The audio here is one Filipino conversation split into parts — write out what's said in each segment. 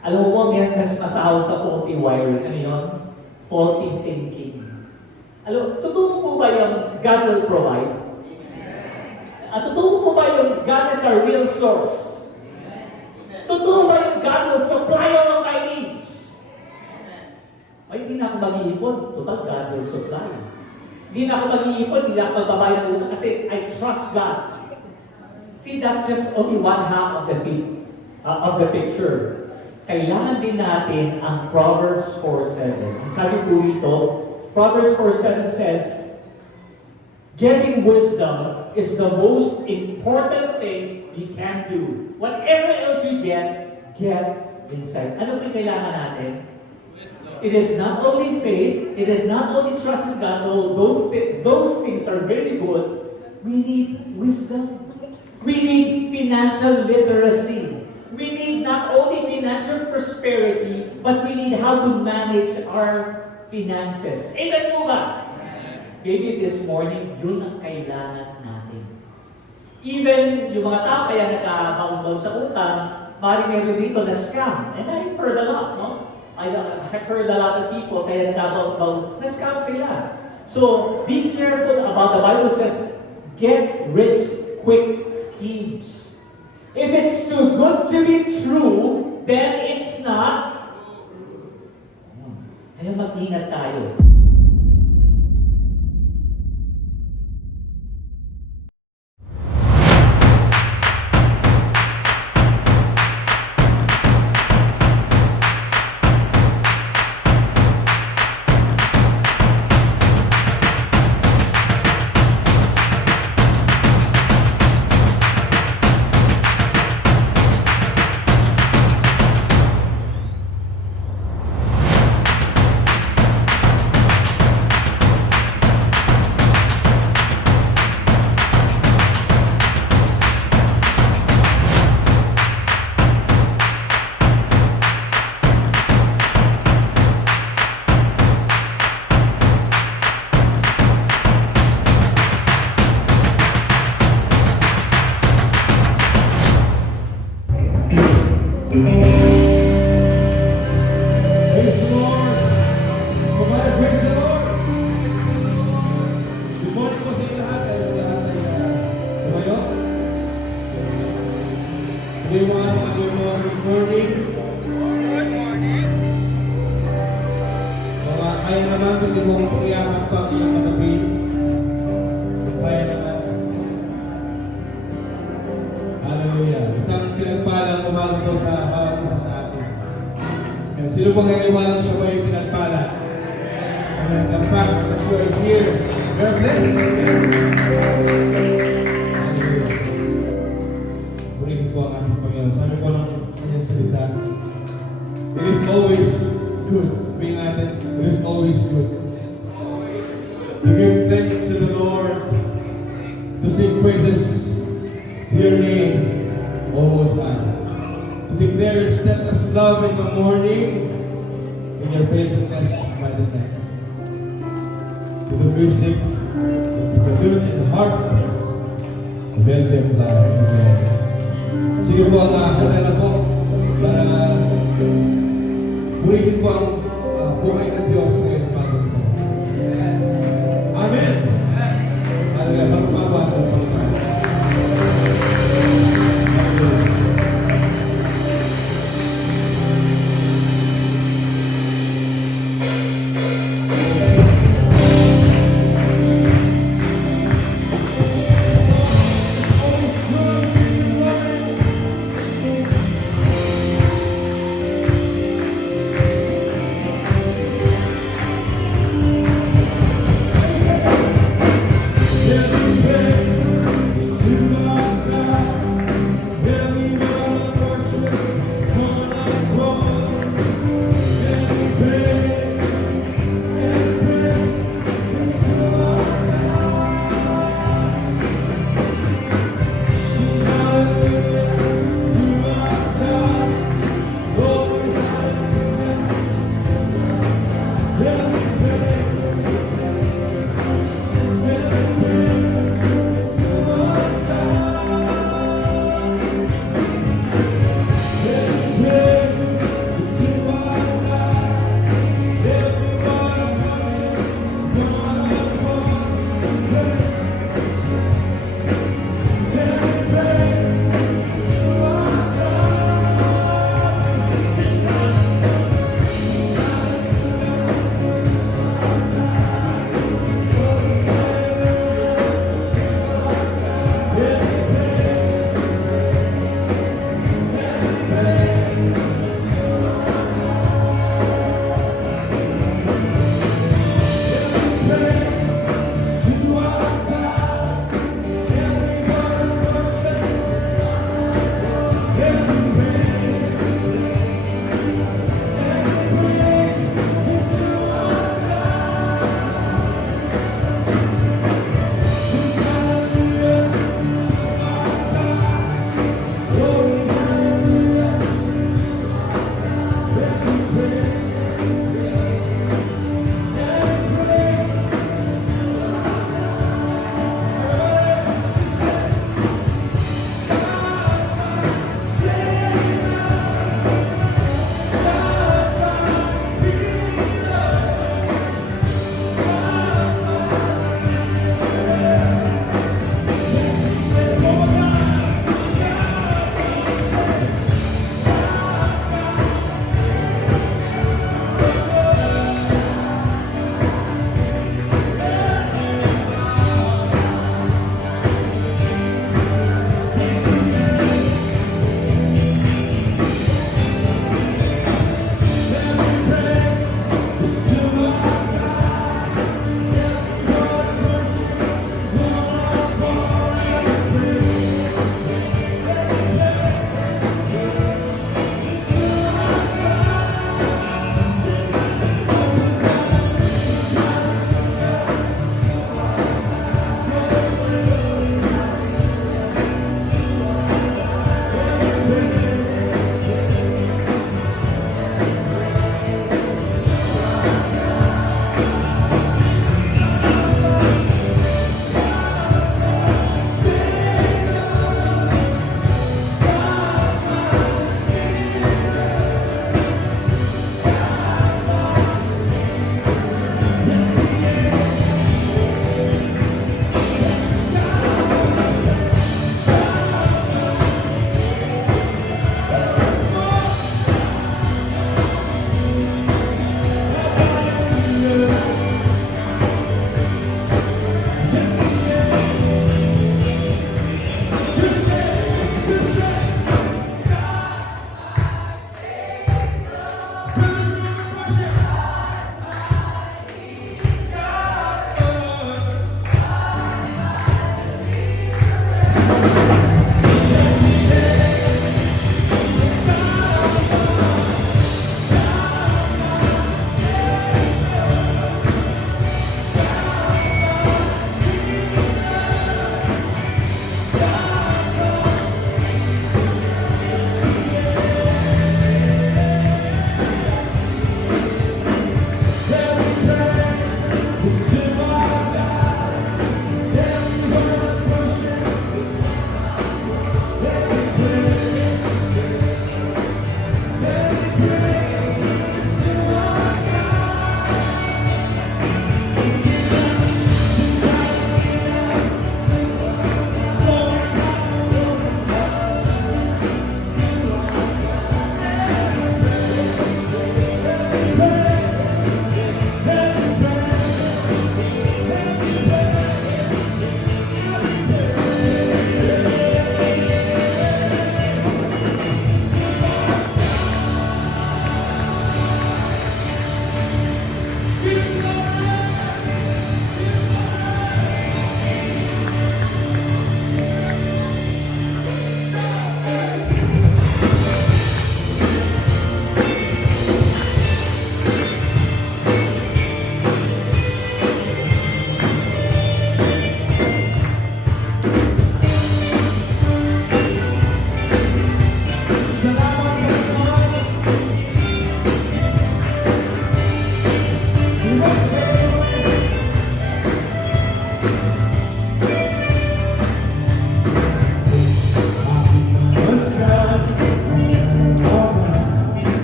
Alam mo, may mas masahol sa faulty wiring. Ano yun? Faulty thinking. Alam, totoo po ba yung God will provide? At totoo po ba yung God is our real source? Totoo ba yung God will supply all of my needs? Ay, hindi na ako mag-iipon. Total, God will supply. Hindi na ako mag-iipon, hindi na ako magbabayad ng utang kasi I trust God. See, that's just only one half of the thing, of the picture. Kailangan din natin ang Proverbs 4:7. Ang sabi po rito, Proverbs 4:7 says, getting wisdom is the most important thing you can do. Whatever else you get insight. Ano po yung kailangan natin? It is not only faith, it is not only trust in God, although those things are very good, we need wisdom. We need financial literacy. We need not only financial prosperity, but we need how to manage our finances. Amen po ba? Maybe this morning, yun ang kailangan natin. Even yung mga tao kaya nakabaon-baon sa utang, maaaring meron dito na scam. And I've heard a lot, no? I've heard a lot of people kaya nakabaon-baon, na-scam sila. So, be careful about the Bible says, get rich quick schemes. If it's too good to be true, then it's not. Kaya mag-ingat tayo. Praise the Lord! Somebody praise the Lord! Good morning po sa inyo lahat. Tayo po lahat ay tumayo. Sabihin mo nga sa kanya mo, good morning. Good morning. Kaya naman, pwede mong iyakan pa ang iyong katabi. Kaya naman. Hallelujah. Isang pinagpalang umaga po sa bawat isa sa atin. And sino pong naniwala siya po yung pinagpala? Amen. The fact that you are here, you're blessed. Hallelujah. Purihin po ang aming Panginoon. Sabi po ng kanyang salita, it is always good. Sabihin natin, it is always good. To give thanks to the Lord, to sing praises to your name, O Most High. To declare your steadfast love in the morning and your faithfulness by the night. To the music, to the lute and the harp, the melody of love and glory. Sige po ang handa na po para purihin po ang buhay ng Diyos ngayon. Amen! Hallelujah! Pagpapawad ng Panginoon.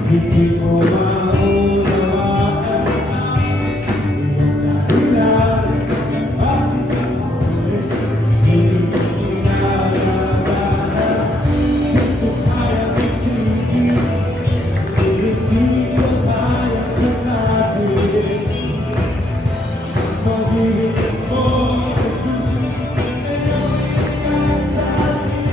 Hindi ko maunawaan iyong dahilan bakit ako'y hindi ko kinalabanan. Di ko kayang isipin, hindi ko kayang sakapin ang pag-ibig mo, Jesus, ngayon ay sa akin.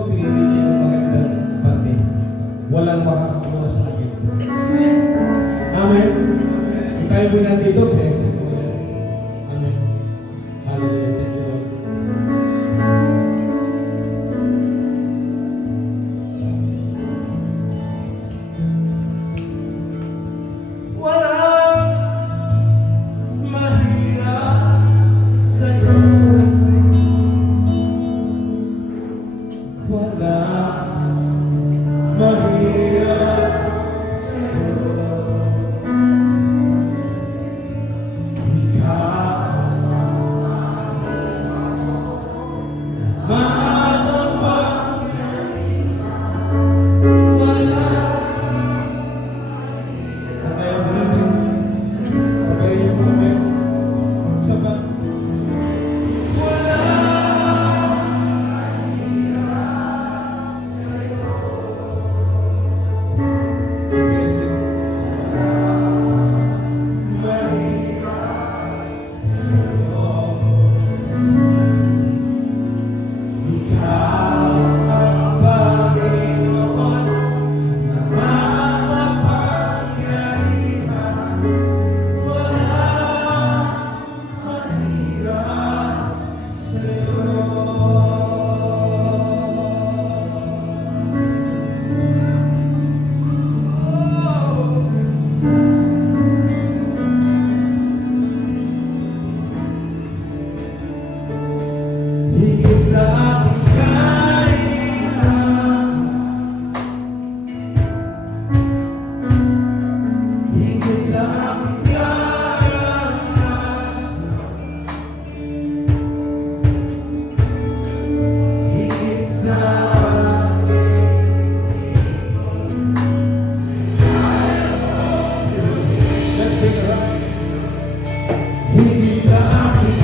ko, pinili niya yung magandang parte. Walang makakakuha sa akin. Amen. Kung tayo po nandito, blessed po yan. Amen. Hallelujah. Thank you, Lord. Walang mahirap sa'yo. Walang mahirap sa'yo. Ikaw makapangyarihan. Walang kaya mo natin. Sabayin mo kami. Saba. Higit sa aking kailangan, higit sa aking karanasan, higit sa aking isip. Let's take a rise. Higit sa aking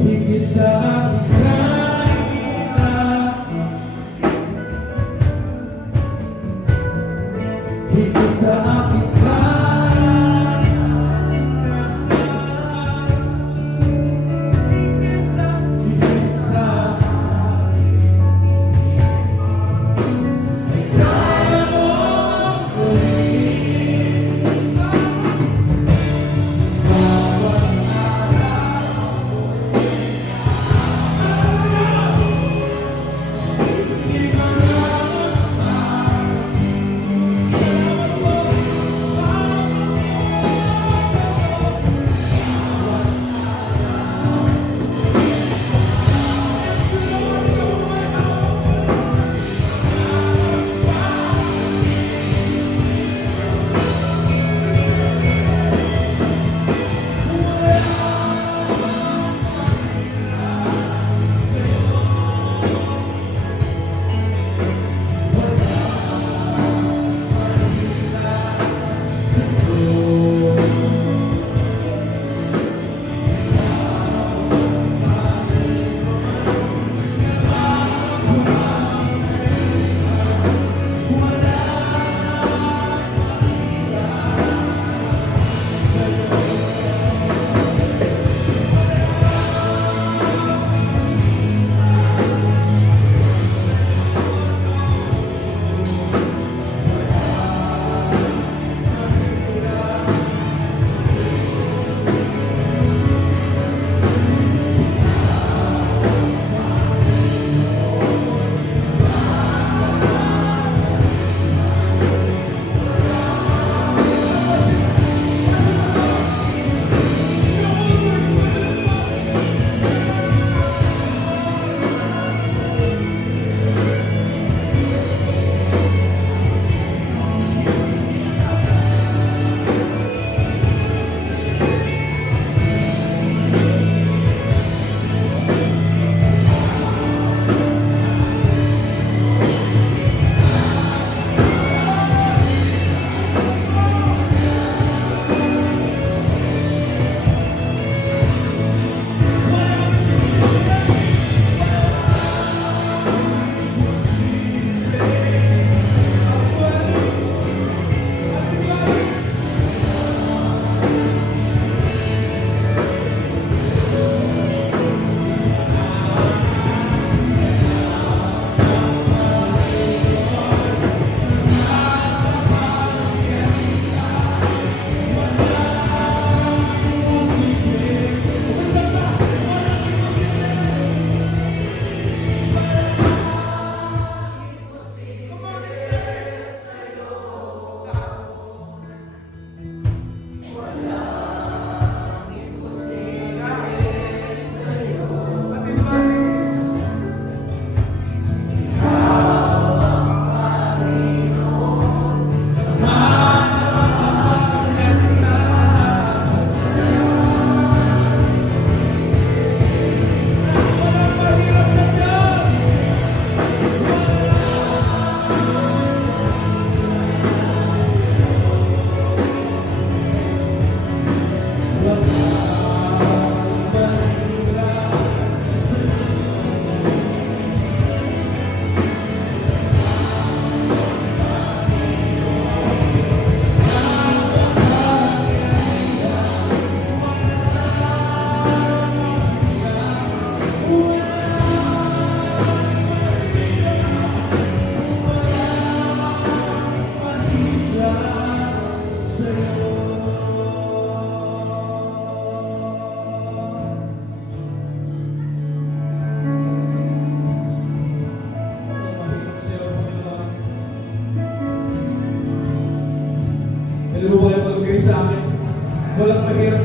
higit sa aking kailangan, higit sa aking karanasan, higit sa aking isip, ay kaya mong gawin. Bawat araw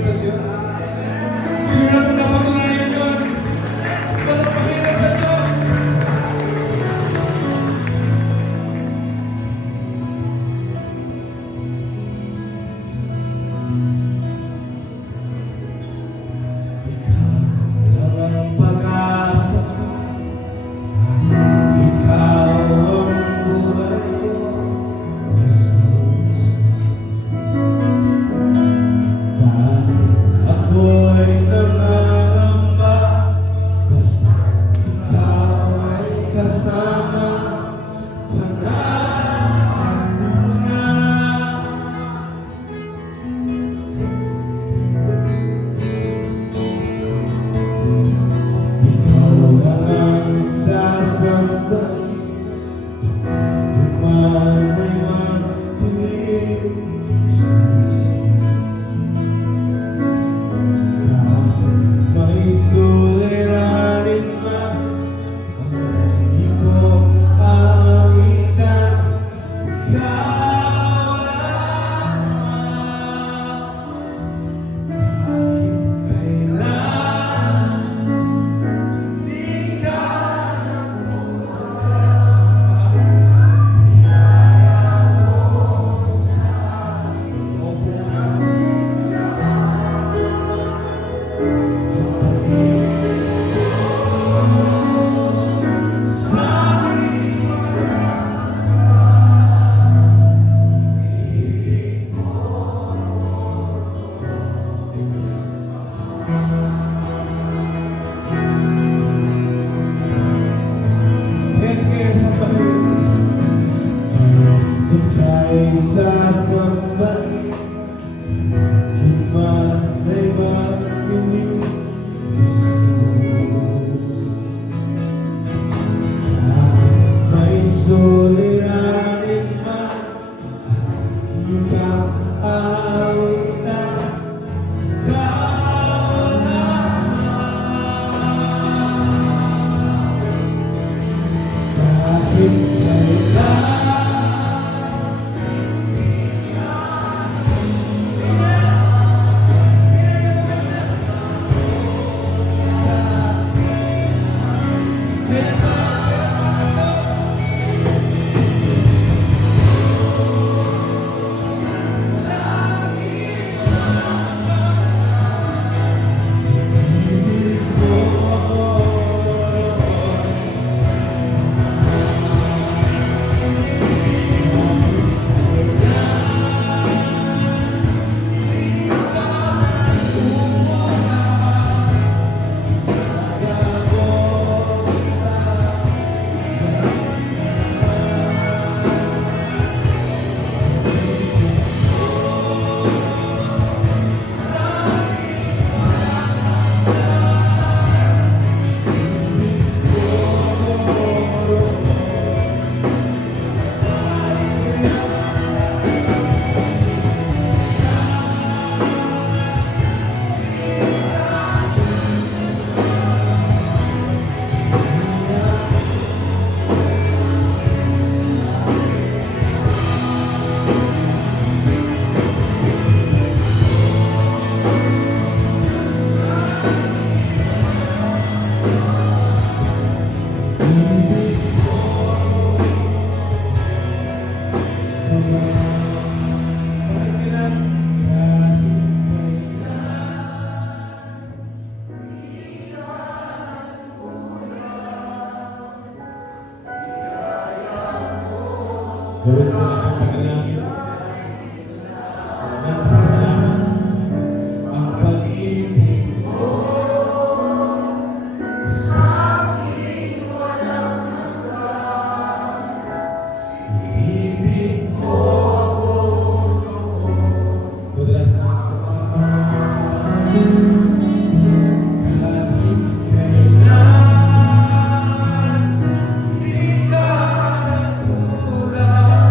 sa Diyos? Sino na kung napatunayan yun? Walang mahirap sa Diyos. Ikaw lang ang pag-asa ko. Ikaw ang buhay ko, Jesus. Kahit ako'y nangangamba, basta ikaw ay kasama, panalo na. Ikaw lang ang sasamba, man ay magpiling, Jesus. Kahit may suliranin man, ang lagi ko aawitan, ikaw lamang. Kahit kailan, di ka sasambay, kahit man ay makinig, Jesus. Kahit may suliranin man, ikaw aawitan, ikaw lamang. Kahit kailan, gawin mo lang ang panalangin ng pasalamat, ang pag-ibig mo sa aking walang hanggan. Ibig mo ako madalas na kahit kailan, di ka nagkulang.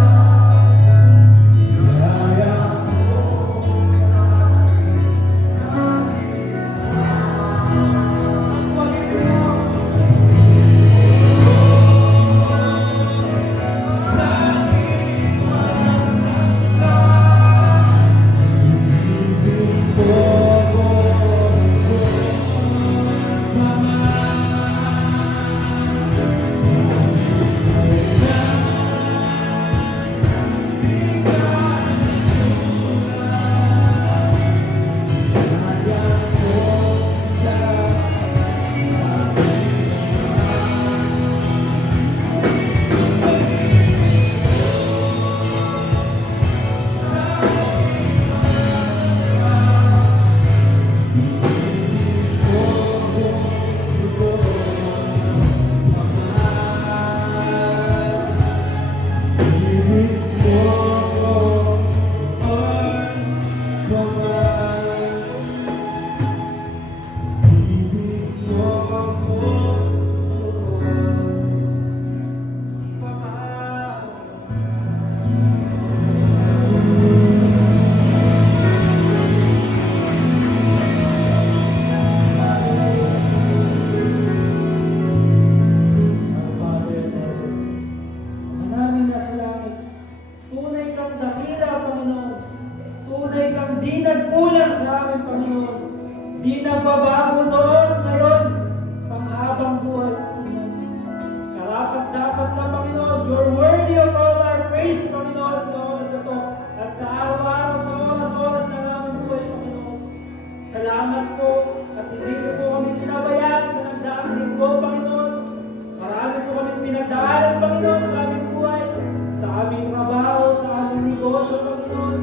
Di nagbabago noon, ngayon, panghabang buhay. Karapat dapat ka, Panginoon. You're worthy of all our praise, Panginoon, sa oras na to. At sa araw-araw, sa oras-oras na aming buhay, Panginoon. Salamat po at hindi niyo po kami pinabayaan sa nagdaang linggo, Panginoon. Marami po kami pinagdaanan, Panginoon, sa aming buhay, sa aming trabaho, sa aming negosyo, Panginoon.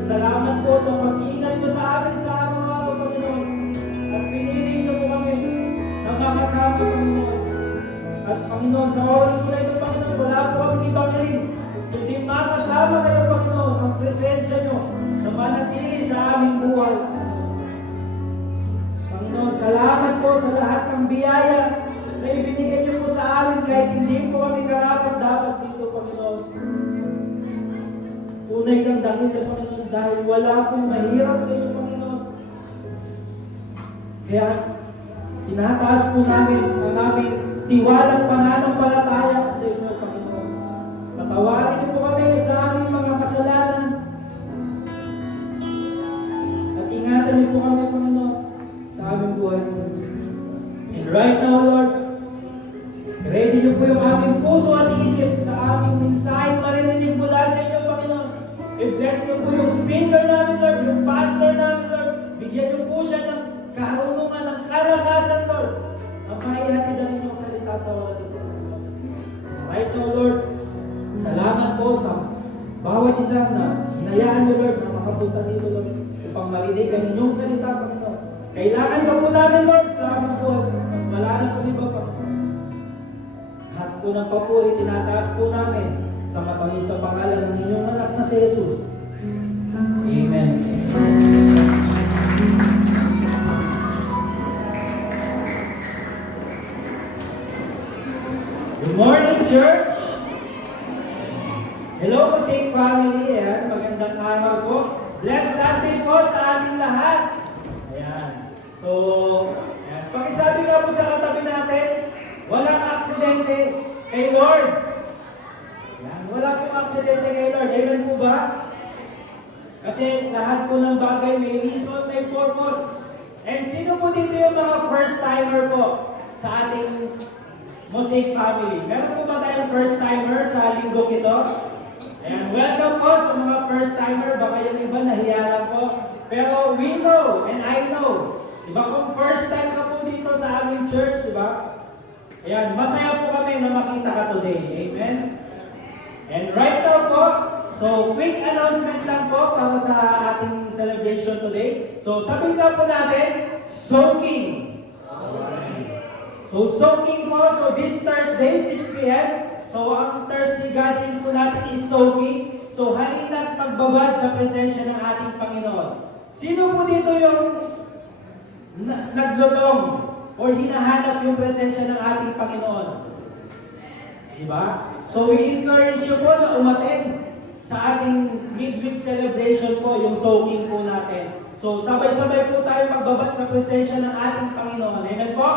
Salamat po sa pag-ingat niyo sa amin sa araw-araw, Panginoon. At pinili niyo po kami na makasama, Panginoon. At Panginoon, sa oras po na ito, Panginoon, wala po kami ibang hiling, kundi makasama kayo, Panginoon, ang presensya niyo na manatili sa aming buhay. Panginoon, salamat po sa lahat ng biyaya na ibinigay niyo po sa amin kahit hindi po kami karapat-dapat dito, Panginoon. Tunay kang dakila, Panginoon, dahil wala pong mahirap sa inyo, Panginoon. Kaya, tinataas po namin ang aming tiwalang pananampalataya sa inyo, Panginoon. Patawarin niyo po kami sa aming mga kasalanan. At ingatan niyo po kami, Panginoon, sa aming buhay. And right now, Lord, ready niyo po yung aming puso at isip sa aming mensahe maririnig mula sa inyo, Panginoon. I-bless niyo po yung speaker namin, Lord, yung pastor namin, Lord. Bigyan niyo po siya ng karunungan, ng kalakasan, Lord, ang maihatid ang inyong salita sa oras ito. Right now, Lord, salamat po sa bawat isa na hinayaan niyo, Lord, na makapunta dito, Lord, upang marinig ang inyong salita, Panginoon. Kailangan ka po namin, Lord, sa aming buhay. Wala na po iba pa. Lahat po ng papuri, tinataas po namin sa matamis na pangalan ng inyong anak na si Jesus. Amen. Good morning, church! Hello, Mosaic family. Ayan, magandang araw po. Blessed Sunday po sa ating lahat. Ayan. So, ayan. Pakisabi nga po sa katabi natin, walang aksidente kay Lord. Ayan. Wala pong aksidente kay Lord. Amen po ba? Kasi lahat po ng bagay may reason, may purpose. And sino po dito yung mga first timer po sa ating Mosaic family? Meron po ba tayong first timer sa linggong ito? Ayan, welcome po sa mga first timer. Baka yung iba nahiya lang po. Pero we know and I know, diba, kung first time ka po dito sa aming church, diba? Ayan, masaya po kami na makita ka today. Amen? And right now po, so quick announcement lang po para sa ating celebration today. So sabihin na po natin, soaking. So soaking po, so this Thursday, 6 p.m. So ang Thursday gathering po natin is soaking. So halina't magbabad sa presensya ng ating Panginoon. Sino po dito yung naglulong or hinahanap yung presensya ng ating Panginoon? Diba? So we encourage you po na umattend sa ating midweek celebration po, yung soaking po natin. So sabay-sabay po tayo magbabad sa presensya ng ating Panginoon. Amen po?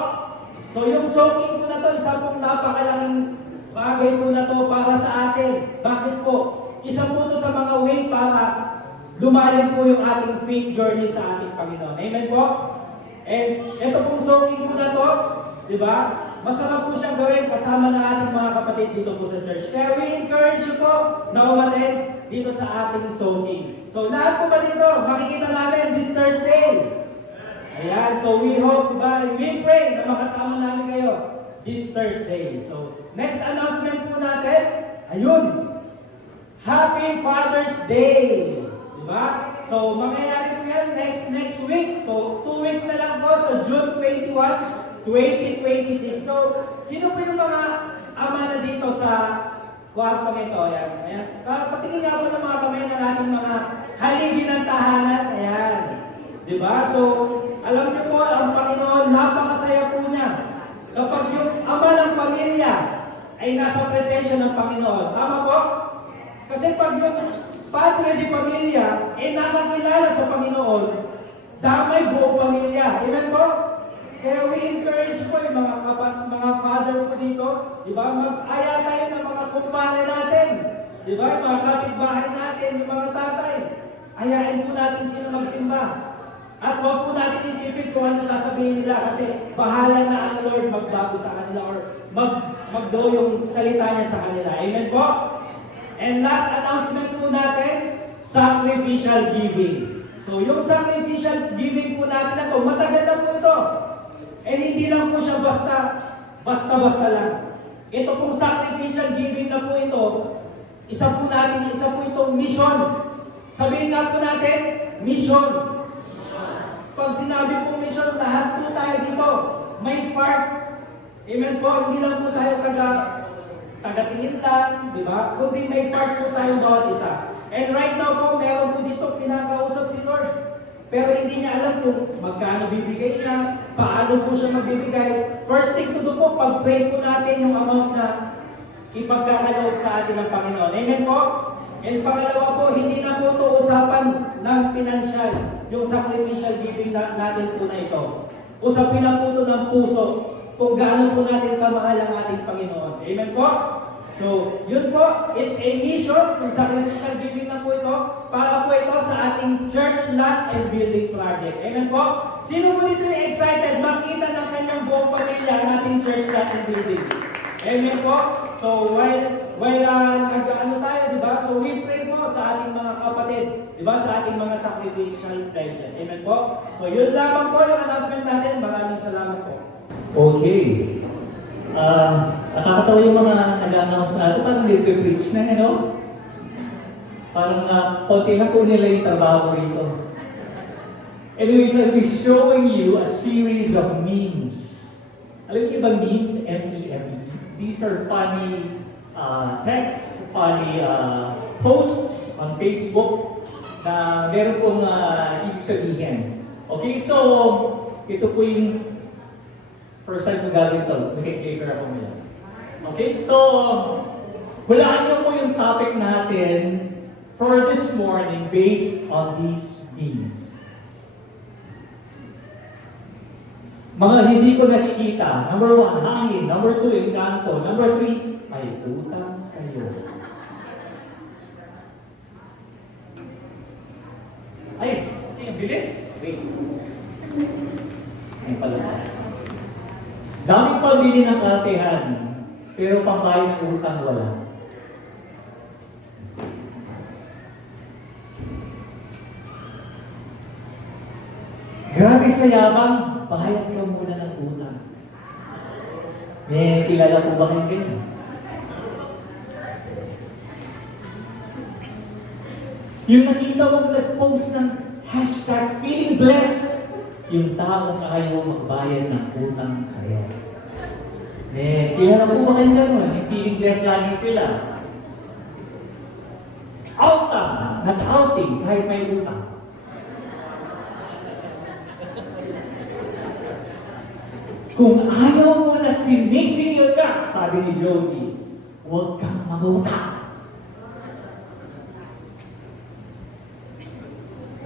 So yung soaking po na to, isa pong napakalaking bagay po na to para sa atin. Bakit po? Isa po to sa mga way para lumalim po yung ating faith journey sa ating Panginoon. Amen po? And ito pong soaking po na to, di ba? Masarap po siyang gawin kasama ng ating mga kapatid dito po sa church. Kaya we encourage you po na umattend dito sa ating soaking. So lahat po ba dito, makikita namin this Thursday? Ayan, so we hope, diba, we pray na makasama namin kayo this Thursday. So, next announcement po natin, ayun, Happy Father's Day! Diba? So, mangyayari po yan next week. So, 2 weeks na lang po, so June 21, 2026. So, sino po yung mga ama na dito sa kwartong ito? Ayan, ayan. Patingin nga po ng mga kamay ng ating mga haligi ng tahanan. Ayan. Diba? So, alam niyo po, ang Panginoon, napakasaya po niya kapag yung ama ng pamilya ay nasa presensya ng Panginoon. Tama po? Kasi pag yung padre di pamilya ay nakakilala sa Panginoon, damay buong pamilya. Amen po? Kaya we encourage po yung mga father po dito, di ba? Mag-aya tayo ng mga kumpare natin. Di ba? Yung mga kapitbahay natin, yung mga tatay. Ayain po natin sino magsimba. At huwag po natin isipin kung ano sasabihin nila kasi bahala na ang Lord magbago sa kanila or magdo yung salita niya sa kanila. Amen po? And last announcement po natin, sacrificial giving. So yung sacrificial giving po natin na to, matagal na po ito. And hindi lang po siya basta lang. Ito pong sacrificial giving na po ito, isa po itong mission. Sabihin nga po natin, mission. Pag sinabi pong mission, lahat po tayo dito, may part. Amen po, hindi lang po tayo taga-tingin lang, di ba? Kundi may part po tayong bawat isa. And right now po, meron po dito kinakausap si Lord. Pero hindi niya alam kung magkano bibigay niya, paano po siya magbibigay. First thing to do po, pag-pray po natin yung amount na ipagkakaloob sa atin ng Panginoon. Amen po? And pangalawa po, hindi na po ito usapan ng pinansyal, yung sacrificial giving natin po na ito. Usapin na po ito ng puso, kung gaano po natin kamahal ang ating Panginoon. Amen po? So, yun po, it's a mission, yung sacrificial giving na po ito, para po ito sa ating church lot and building project. Amen po? Sino po dito yung excited makita ng kanyang buong pamilya ang ating church lot and building? Amen po? So, while nag-ano tayo, di ba? So, we pray po sa ating mga kapatid, di ba? Sa ating mga sacrificial pledges. Amen po? So, yun lamang po yung announcement natin. Maraming salamat po. Okay. Nakakatawa yung mga nag-announce natin, parang nagpe-preach na, ano? Parang konti na po nila yung trabaho rito. Anyways, I'll be showing you a series of memes. Alam niyo ba memes? M-E-M-E. These are funny texts, funny posts on Facebook na meron pong ibig sabihin. Okay, so ito po yung first time ko gagawin ito. Nakiklicker ako ngayon. Okay, so hulaan niyo po yung topic natin for this morning based on these memes. Mga hindi ko nakikita. Number 1, hangin. Number 2, engkanto. Number 3, may utang sa'yo. Ay, bilis. Wait. Ay pala. Daming pambili ng katehan, pero pambayad ng utang wala. Grabe sa yabang, bayad ka muna ng utang. May kilala po ba kayo ganyan? Yung nakita mong nag-post ng hashtag feeling blessed, yung taong ayaw magbayad ng utang sa'yo. Kilala po ba kayo gano'n? Yung feeling blessed lagi sila. Outang, nag-outing kahit may utang. Kung ayaw mo na sinisingil ka, sabi ni Jody, huwag kang mangutang.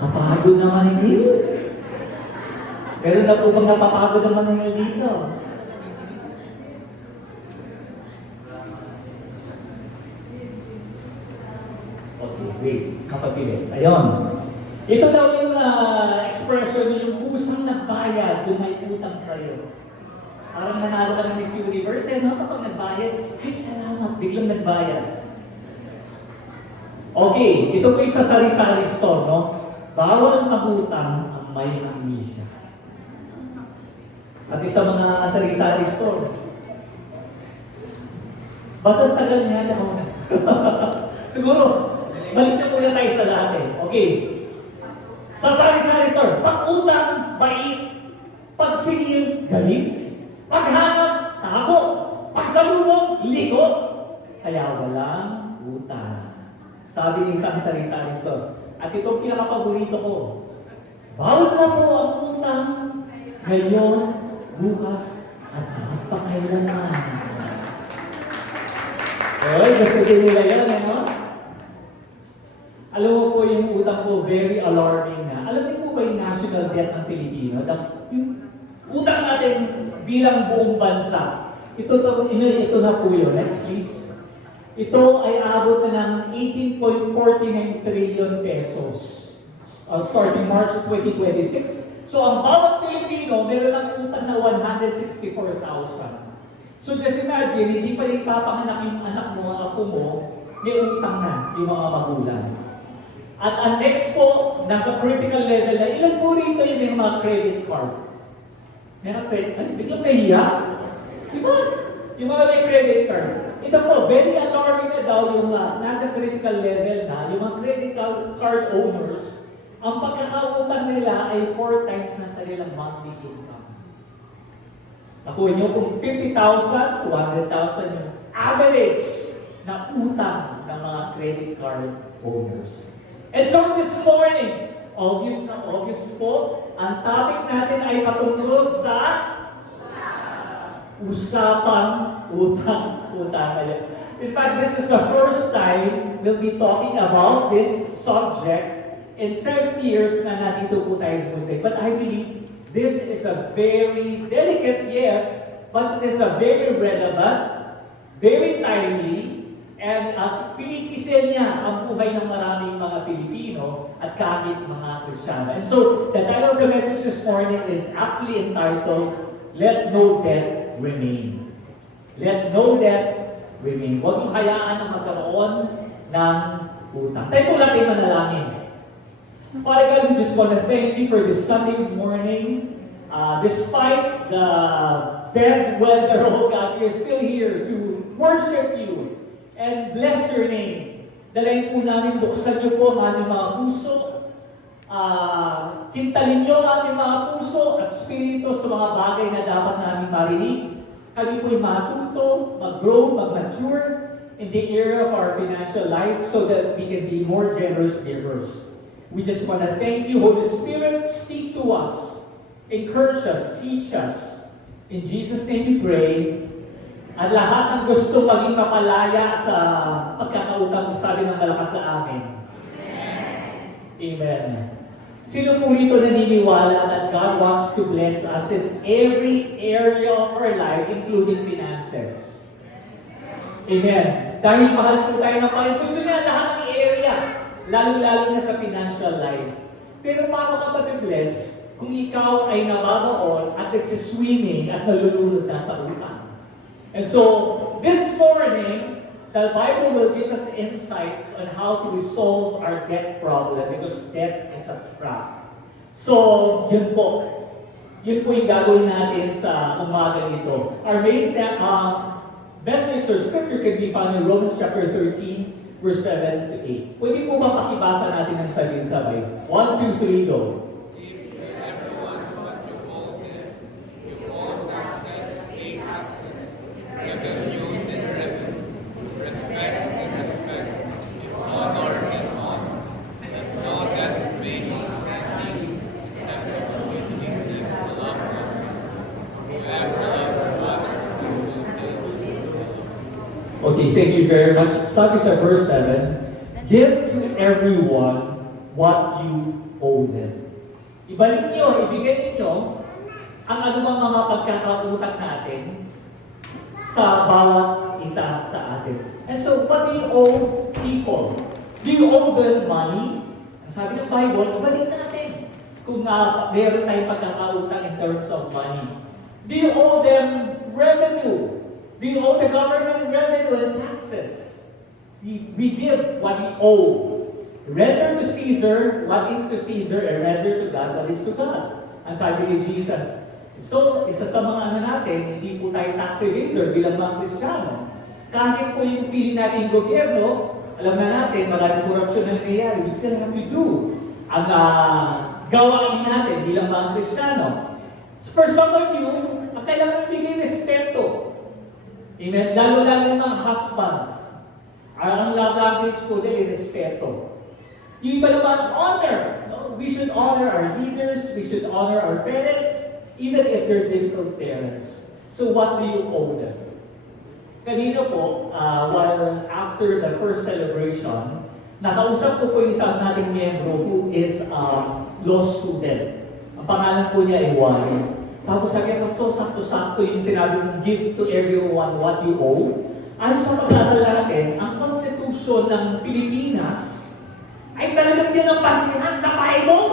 Kapagod naman ni Neil. Meron na po bang napapagod naman ni Neil dito? Okay, wait. Kapabilis. Ayun. Ito daw yung expression, yung kusang nagbayad kung may utang sa'yo. Parang nanalo ka ng Miss Universe, no? Kapag nagbayad, ay salamat, biglang nagbayad. Okay, ito po yung sa sari-sari store, no? Bawal magutang ang may amnesia. At isa mga sari-sari store. Ba't ang tagal niya na muna? Siguro, balik na muna tayo sa dati. Okay. Sa sari-sari store, pag-utang, bait. Pag-singil, galit. Paghanap, tago. Pagsalubong, liko. Kaya walang utang. Sabi ng isang sari-sari store. At itong pinakapaborito ko, bawal na po ang utang ngayon, bukas, at magpakailanman. Oy, gusto din nila yan, ano? Alam mo po yung utang po, very alarming na. Alam niyo po ba yung national debt ng Pilipino? Yung utang natin bilang buong bansa. Ito na po yun. Next please. Ito ay abot na ng 18.49 trillion pesos starting March 2026. So ang bawat Pilipino Pilipino, meron ng utang na 164,000. So just imagine, hindi pa ipapanganak yung anak mo, ang apo mo, may utang na yung mga magulang. At ang next po, nasa critical level na, ilan po rito yung may mga credit card? Meron credit card? Biglang nahiya? Diba? Yung mga may credit card. Ito po, very alarming na daw yung nasa critical level na, yung mga credit card owners, ang pagkakautang nila ay 4 times ng kanilang monthly income. Nakuha nyo kung 50,000 to 100,000 yung average na utang ng mga credit card owners. And so this morning, obvious na obvious po, ang topic natin ay patungkol sa usapang utang. In fact, this is the first time we'll be talking about this subject in 7 years na nandito po tayo sa Mosaic. But I believe this is a very delicate, yes, but it is a very relevant, very timely, and pinipisil niya ang buhay ng maraming mga Pilipino at kahit mga Kristiyano. And so, the title of the message this morning is aptly entitled, Let No Debt Remain. Let no debt remain. Huwag mong hayaan na magkaroon ng utang. Tayo po natin manalangin. Father God, we just want to thank you for this Sunday morning. Despite the bad weather, oh God, we're still here to worship you and bless your name. Dalayan po namin, buksan niyo po ang aming mga puso. Kintalin niyo ang aming mga puso at spirito sa mga bagay na dapat namin marinig. Kami po'y matuto, mag-grow, mag-mature in the area of our financial life so that we can be more generous givers. We just want to thank you, Holy Spirit, speak to us, encourage us, teach us. In Jesus' name we pray. At lahat ng gusto maging mapalaya sa pagkakautang, sabi ng malakas sa amin. Amen. Sino po rito naniniwala that God wants to bless us in every area of our life, including finances? Amen. Dahil mahal po tayo ng Panginoon, gusto niya lahat ng area, lalo-lalo na sa financial life. Pero paano ka mabibless kung ikaw ay nababaon at nagsiswimming at nalulunod na sa utang? And so, this morning, the Bible will give us insights on how to resolve our debt problem because debt is a trap. So, yun po. Yun po yung gagawin natin sa umaga nito. Our main message or scripture can be found in Romans chapter 13, verse 7 to 8. Pwede po ba pakibasa natin ang sabay-sabay? 1, 2, 3, go. Okay, thank you very much. Sabi sa verse 7, give to everyone what you owe them. Ibalik niyo, ibigay niyo ang anumang mga pagkakautang natin sa bawat isa sa atin. And so, what do you owe people? Do you owe them money? Ang sabi ng Bible, ibalik natin kung meron tayong pagkakautang in terms of money. Do you owe them revenue? Do you owe the government revenue and taxes? We give what we owe. Render to Caesar what is to Caesar and render to God what is to God. Ang sabi ni Jesus. So, isa sa mga natin, hindi po tayo tax evader bilang mga Kristiyano. Kahit po yung feeling natin yung gobyerno, alam na natin, maraming korupsyon na nangyayari. We still have to do ang gawain natin bilang mga Kristiyano. So for some of you, ang kailangan bigay respeto. Amen. Lalo-lalo ng mga husbands. Ang love language po din, respeto. Yung iba naman, honor. No? We should honor our leaders. We should honor our parents, even if they're difficult parents. So what do you owe them? Kanina po, while after the first celebration, nakausap ko po yung isang nating miyembro who is law student. Ang pangalan po niya ay Wally. Tapos sabi niya, Pastor, sakto-sakto yung sinabi mong give to everyone what you owe. Ayon sa pag-aaral natin, ang konstitusyon ng Pilipinas ay talagang yan ang basihan sa Bible.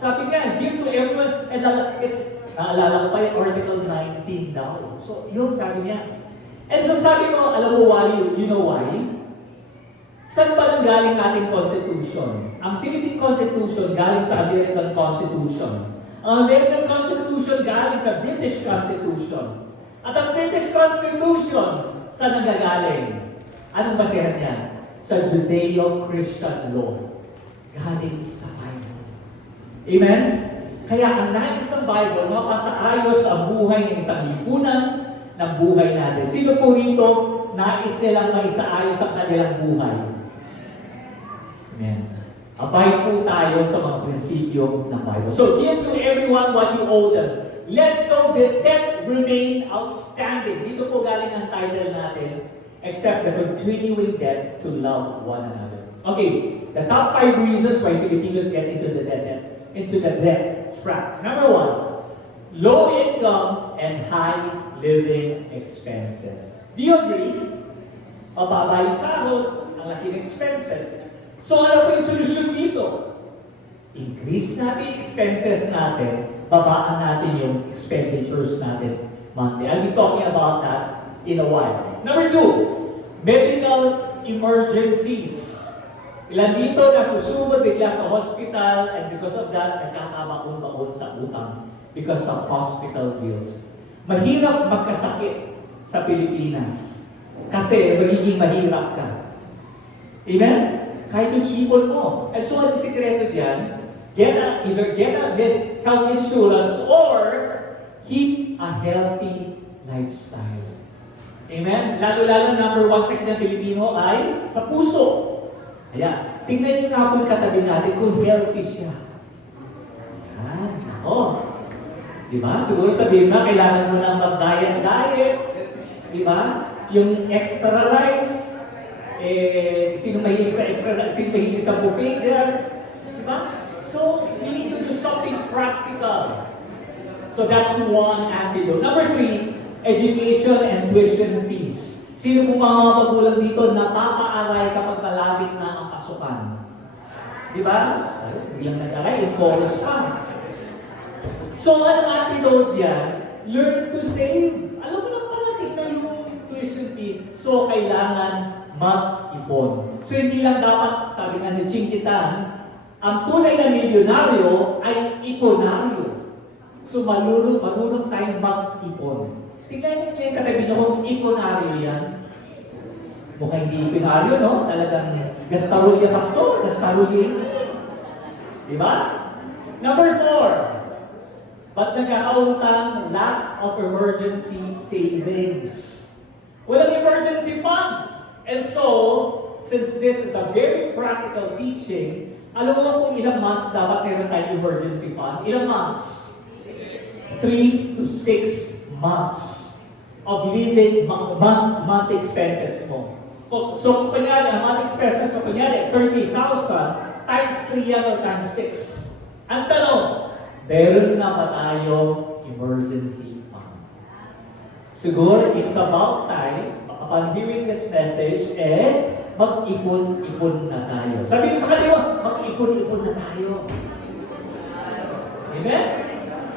Sabi niya, give to everyone, and naalala ko pa yung Article 19 daw. So, yun sabi niya. And so sabi ko, alam mo why, you know why? Saan ba nang galing ating Constitution? Ang Philippine Constitution galing sa American Constitution. Ang American Constitution galing sa British Constitution. At ang British Constitution, saan ang gagaling? Anong basehan niya? Sa Judeo-Christian law. Galing sa Bible. Amen? Kaya ang nais ng Bible, mapasaayos ang buhay ng isang lipunan ng buhay natin. Sino po rito nais nilang maisaayos ang kanilang buhay? Amen. Abay po tayo sa mga prinsipyo ng Bible. So, give to everyone what you owe them. Let no debt remain outstanding. Dito po galing ang title natin, except the continuing debt to love one another. Okay, the top 5 reasons why Filipinos get into the debt trap. Number 1, low income and high living expenses. Do you agree? Mababa yung sahod, ang laki ng expenses. So ano po yung solusyon dito? Increase natin yung expenses natin, babaan natin yung expenditures natin monthly. I'll be talking about that in a while. Number 2, medical emergencies. Ilan dito na susugod bigla sa hospital, and because of that, nagkakabaon-baon sa utang because of hospital bills. Mahirap magkasakit sa Pilipinas kasi magiging mahirap ka. Amen? Kahit yung ipon mo. And so, ang sikreto dyan, either get a health insurance or keep a healthy lifestyle. Amen? Lalo-lalo number 1 sa ng Pilipino ay sa puso. Kaya, tingnan niyo nga po yung katabi natin kung healthy siya. Yan. Ako. Diba? Siguro sabihin mo, kailangan mo nang mag-diet. Diba? Yung extra rice, sino mahilig sa extra rice, sino mahilig sa buffet dyan. Diba? So, you need to do something practical. So, that's one antidote. Number 3, education and tuition fees. Sino po mga magulang dito napapaaray kapag malapit na ang pasukan? Diba? Bilang nag-aray, yung chorus pa. So, ano ang antidote yan? Learn to save. Alam mo na palatik na yung tuition fee. So, kailangan mag-ipon. So, hindi lang dapat, sabi nga ni Chinkitan, ang tunay na milyonaryo ay iponaryo. So, marunong tayong mag-ipon. Tingnan niyo yung katabi niyo kung iponaryo yan. Mukhang hindi iponaryo, no? Talagang gastarulya pastor, gastarulya. Diba? Number 4, ba't nagkakautang? Lack of emergency savings. Walang emergency fund. And so, since this is a very practical teaching, alam mo kung ilang months dapat meron tayong emergency fund? Ilang months? 3 to 6 months of living monthly expenses mo. So, kunyari, ang monthly expenses, so kunyari, 30,000 times 3 yan or times 6. Ang tanong, meron na ba tayong emergency fund? Siguro, it's about time, upon hearing this message, mag-ipon-ipon na tayo. Sabi mo sa kanila, mag-ipon-ipon na tayo. Amen?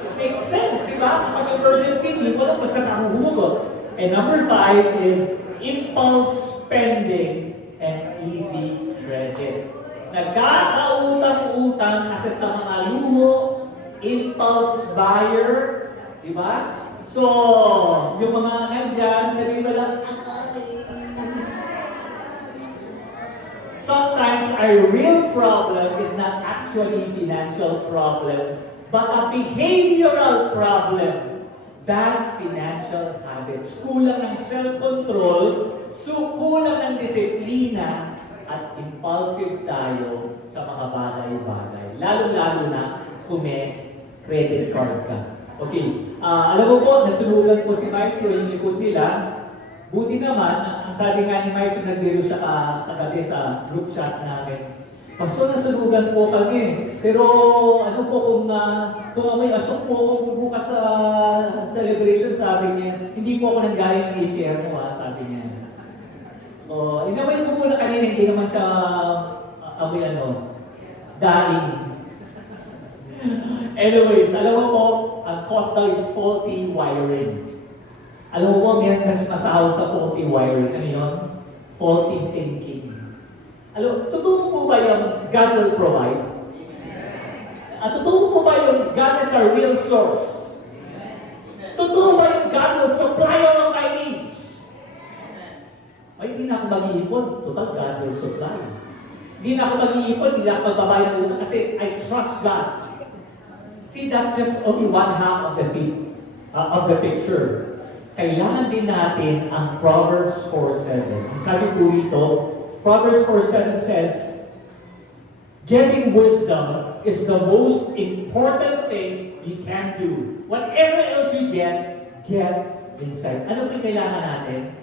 It makes sense, di ba? Kapag emergency, hindi ko lang kung saan nahuhugot. And number 5 is impulse spending and easy credit. Nagkakautang-utang kasi sa mga luho, impulse buyer, di ba? So, yung mga nandyan, sabihin mo lang, sometimes our real problem is not actually financial problem, but a behavioral problem. Bad financial habits. Kulang ng self-control, kulang ng disiplina, at impulsive tayo sa mga bagay-bagay. Lalo-lalo na kung may credit card ka. Okay, alam mo po, nasunugan po si Maestro yung likod nila. Buti naman, ang sabi nga ni Maestro, nagbiro siya kagabi sa group chat namin. Pastor, nasunugan po kami. Pero ano po kung amoy asok po kung bukas sa celebration, sabi niya, hindi po ako nanggaling ng impyerno, sabi niya. Inamoy ko muna kanina, hindi naman siya amoy daing. Anyways, alam mo po, ang cause daw is faulty wiring. Alam mo po, may mas masahaw sa faulty wiring. Ano yun? Faulty thinking. Alam, totoo po ba yung God will provide? At totoo po ba yung God is our real source? Totoo ba yung God will supply all of my needs? Ay, hindi na ako mag-iipon. Total, God will supply. Hindi na ako mag-iipon, hindi na ako magbabayad ng utang kasi I trust God. See, that's just only one half of the picture. Kailangan din natin ang Proverbs 4:7. Ang sabi po rito, Proverbs 4:7 says, getting wisdom is the most important thing you can do. Whatever else you get insight. Ano po yung kailangan natin?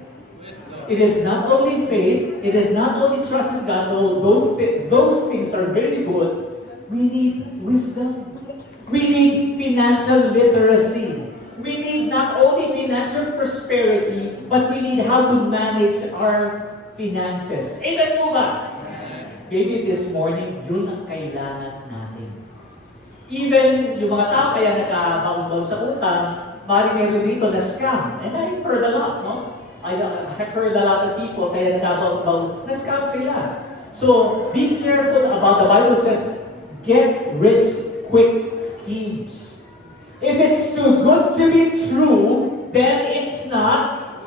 It is not only faith, it is not only trust in God, although those things are very good, we need wisdom. We need financial literacy. We need not only financial prosperity, but we need how to manage our finances. Amen po ba? Maybe this morning, yun ang kailangan natin. Even yung mga tao kaya nagkabaon sa utang, maaaring meron dito na scam. And I've heard a lot, no? I've heard a lot of people kaya nagkabaon na scam sila. So, be careful about the Bible says, get rich quick schemes. If it's too good to be true, then it's not.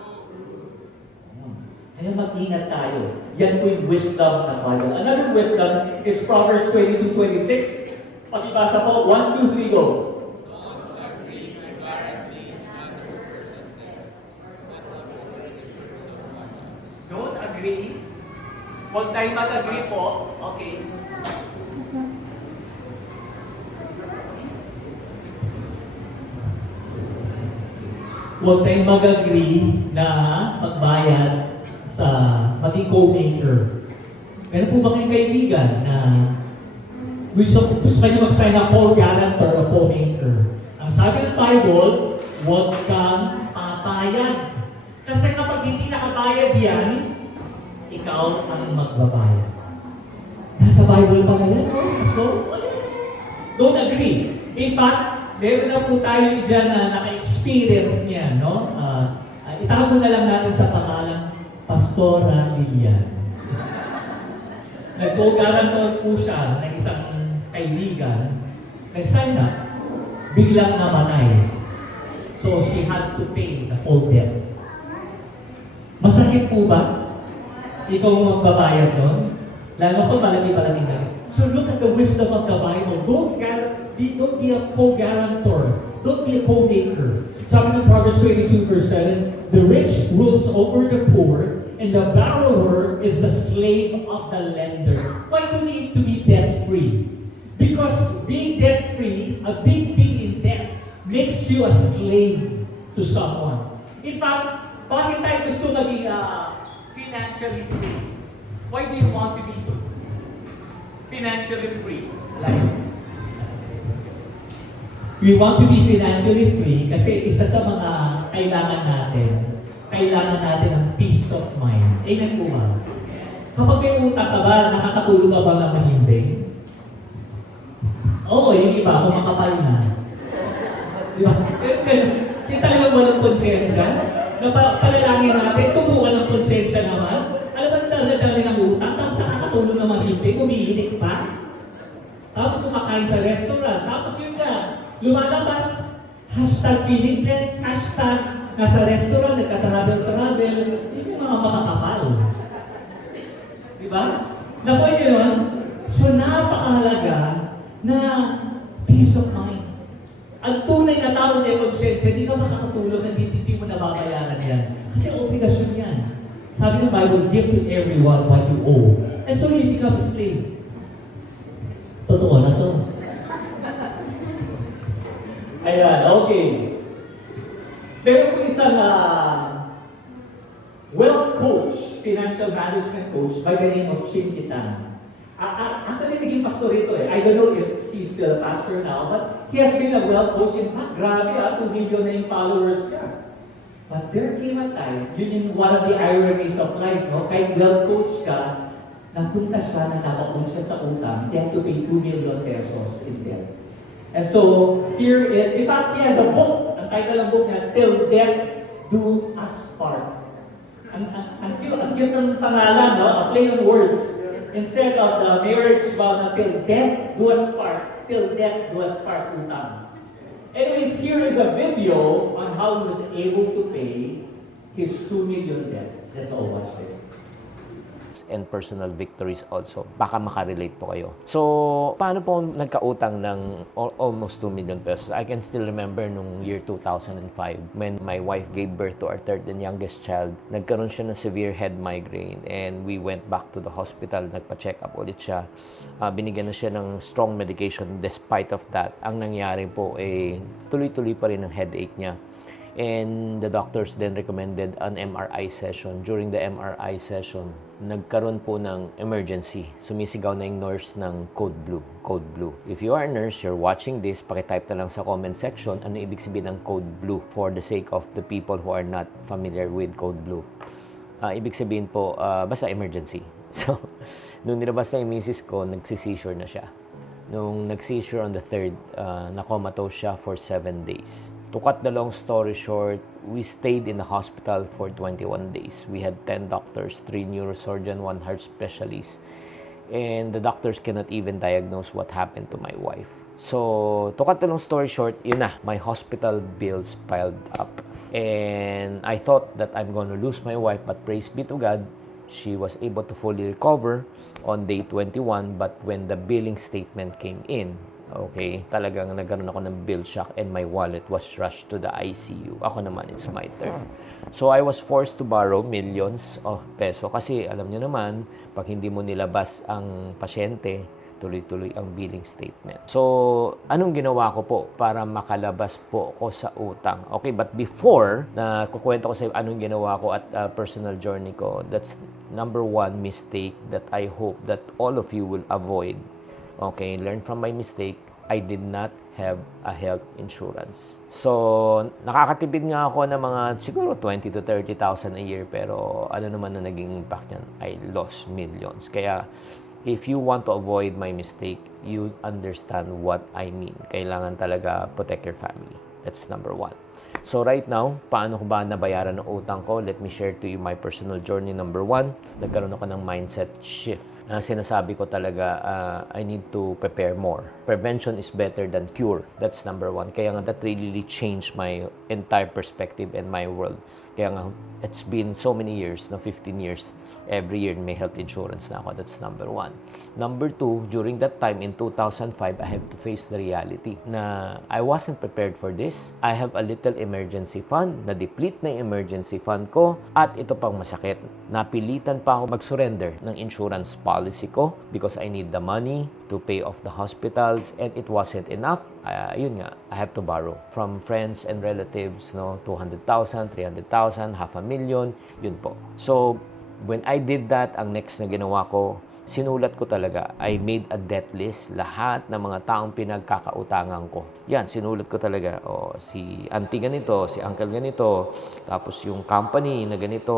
Kaya mag-ingat tayo. Yan po yung wisdom ng Bible. Another wisdom is Proverbs 22:26. Pakibasa po, 1, 2, 3, go. Don't agree. Huwag tayo mag-agree po. Okay. Huwag tayong mag-agree na magbayad sa maging co-maker. Meron po ba kayong kaibigan na gusto kayo mag-sign up co-guarantor o co-maker? Ang sabi ng Bible, huwag kang papayag. Kasi kapag hindi nakabayad yan, ikaw ang magbabayad. Nasa Bible pa yan, no? So, don't agree. In fact, meron na po tayo dyan na naka-experience niya, no? Itago na lang natin sa pangalang Pastora Lilian. Nag-co-guarantor po siya ng isang kaibigan. Nag-sign up, biglang namatay. So, she had to pay the whole debt. Masakit po ba? Ikaw ang magbabayad doon? Lalo kung malaki-malaki na. So, look at the wisdom of the Bible. Don't be a co-guarantor. Don't be a co-maker. Sabi ng Proverbs 22:7, the rich rules over the poor, and the borrower is the slave of the lender. Why do you need to be debt-free? Because being debt-free, being in debt, makes you a slave to someone. In fact, bakit tayo gusto maging financially free? Why do you want to be financially free? We want to be financially free kasi isa sa mga kailangan natin ng peace of mind. Amen po ba? Kapag may utang ka ba, nakakatulog ka ba ng mahimbing? Oo, yung iba, kumakapal na. Di ba? Yung talagang walang konsensya. Palalangin natin, tubukan ng konsensya naman. Alam ba, dami ng utang, tapos nakakatulog ng mahimbing, umiinik pa. Tapos kumakain sa restaurant, tapos yun na. Lumalabas, hashtag feeling blessed, hashtag nasa restaurant, nagka-travel, yun yung mga makakapal. Diba? Nakuha niyo yun? So napakahalaga na peace of mind. Ang tunay na tao na konsensya, hindi ka makakatulog, hindi mo nababayaran yan. Kasi obligasyon yan. Sabi ng Bible, give to everyone what you owe. And so you become a slave. Totoo na to. Ayan, okay. Meron po isang wealth coach, financial management coach by the name of Chin Kitan. Actually, naging pastor ito eh. I don't know if he's still a pastor now, but he has been a wealth coach. In fact, grabe 2 million na yung followers niya. But there came a time, yun yung one of the ironies of life, no? Kahit wealth coach ka, napunta siya na nabaon siya sa utang, he had to pay 2 million pesos in debt. And so, here is, in fact, he has a book. Ang title ng book niya, Till Death Do Us Part. Ang cute ng pangalan, no? A play on words. Instead of the marriage vow na till death do us part, till death do us part utang. Anyways, here is a video on how he was able to pay his 2 million debt. Let's all watch this. And personal victories also. Baka makarelate po kayo. So, paano po nagkautang ng almost 2 million pesos? I can still remember nung year 2005 when my wife gave birth to our third and youngest child. Nagkaroon siya ng severe head migraine and we went back to the hospital. Nagpa-check up ulit siya. Binigyan na siya ng strong medication. Despite of that, ang nangyari po tuloy-tuloy pa rin ang headache niya. And the doctors then recommended an MRI session. During the MRI session, nagkaroon po ng emergency. Sumisigaw na yung nurse ng code blue. Code blue. If you are a nurse, you're watching this, pakitype na lang sa comment section ano ibig sabihin ng code blue for the sake of the people who are not familiar with code blue. Ibig sabihin po, basta emergency. So, nung nilabas na yung misis ko, nagsi-seizure na siya. Nung nag-seizure on the 3rd, na-comatose siya for 7 days. To cut the long story short, we stayed in the hospital for 21 days. We had 10 doctors, 3 neurosurgeon, 1 heart specialist. And the doctors cannot even diagnose what happened to my wife. So, to cut the long story short, yun na, my hospital bills piled up. And I thought that I'm going to lose my wife, but praise be to God, she was able to fully recover on day 21. But when the billing statement came in, okay, talagang nagkaroon ako ng bill shock and my wallet was rushed to the ICU. Ako naman, it's my turn. So I was forced to borrow millions of peso kasi alam niyo naman, pag hindi mo nilabas ang pasyente, tuloy-tuloy ang billing statement. So, anong ginawa ko po para makalabas po ako sa utang? Okay, but before na kukwento ko sa anong ginawa ko at personal journey ko, that's number 1 mistake that I hope that all of you will avoid. Okay, learn from my mistake. I did not have a health insurance. So, nakakatipid nga ako ng mga siguro 20 to 30,000 a year pero ano naman na naging impact niyan? I lost millions. Kaya, if you want to avoid my mistake, you understand what I mean. Kailangan talaga protect your family. That's number 1. So right now, paano ko ba nabayaran ng utang ko? Let me share to you my personal journey. Number 1, nagkaroon ako ng mindset shift. Sinasabi ko talaga, I need to prepare more. Prevention is better than cure. That's number 1. Kaya nga that really changed my entire perspective and my world. Kaya nga, it's been so many years, 15 years, every year may health insurance na ako. That's number 1. Number 2, during that time in 2005, I have to face the reality na I wasn't prepared for this. I have a little emergency fund, na-deplete na yung emergency fund ko, at ito pang masakit. Napilitan pa ako mag-surrender ng insurance policy ko because I need the money to pay off the hospitals and it wasn't enough. Yun nga, I have to borrow from friends and relatives, 200,000, 300,000, 500,000, yun po. So, when I did that, ang next na ginawa ko, sinulat ko talaga. I made a debt list. Lahat ng mga taong pinagkakautangan ko. Yan, sinulat ko talaga. Si auntie ganito, si uncle ganito, tapos yung company na ganito.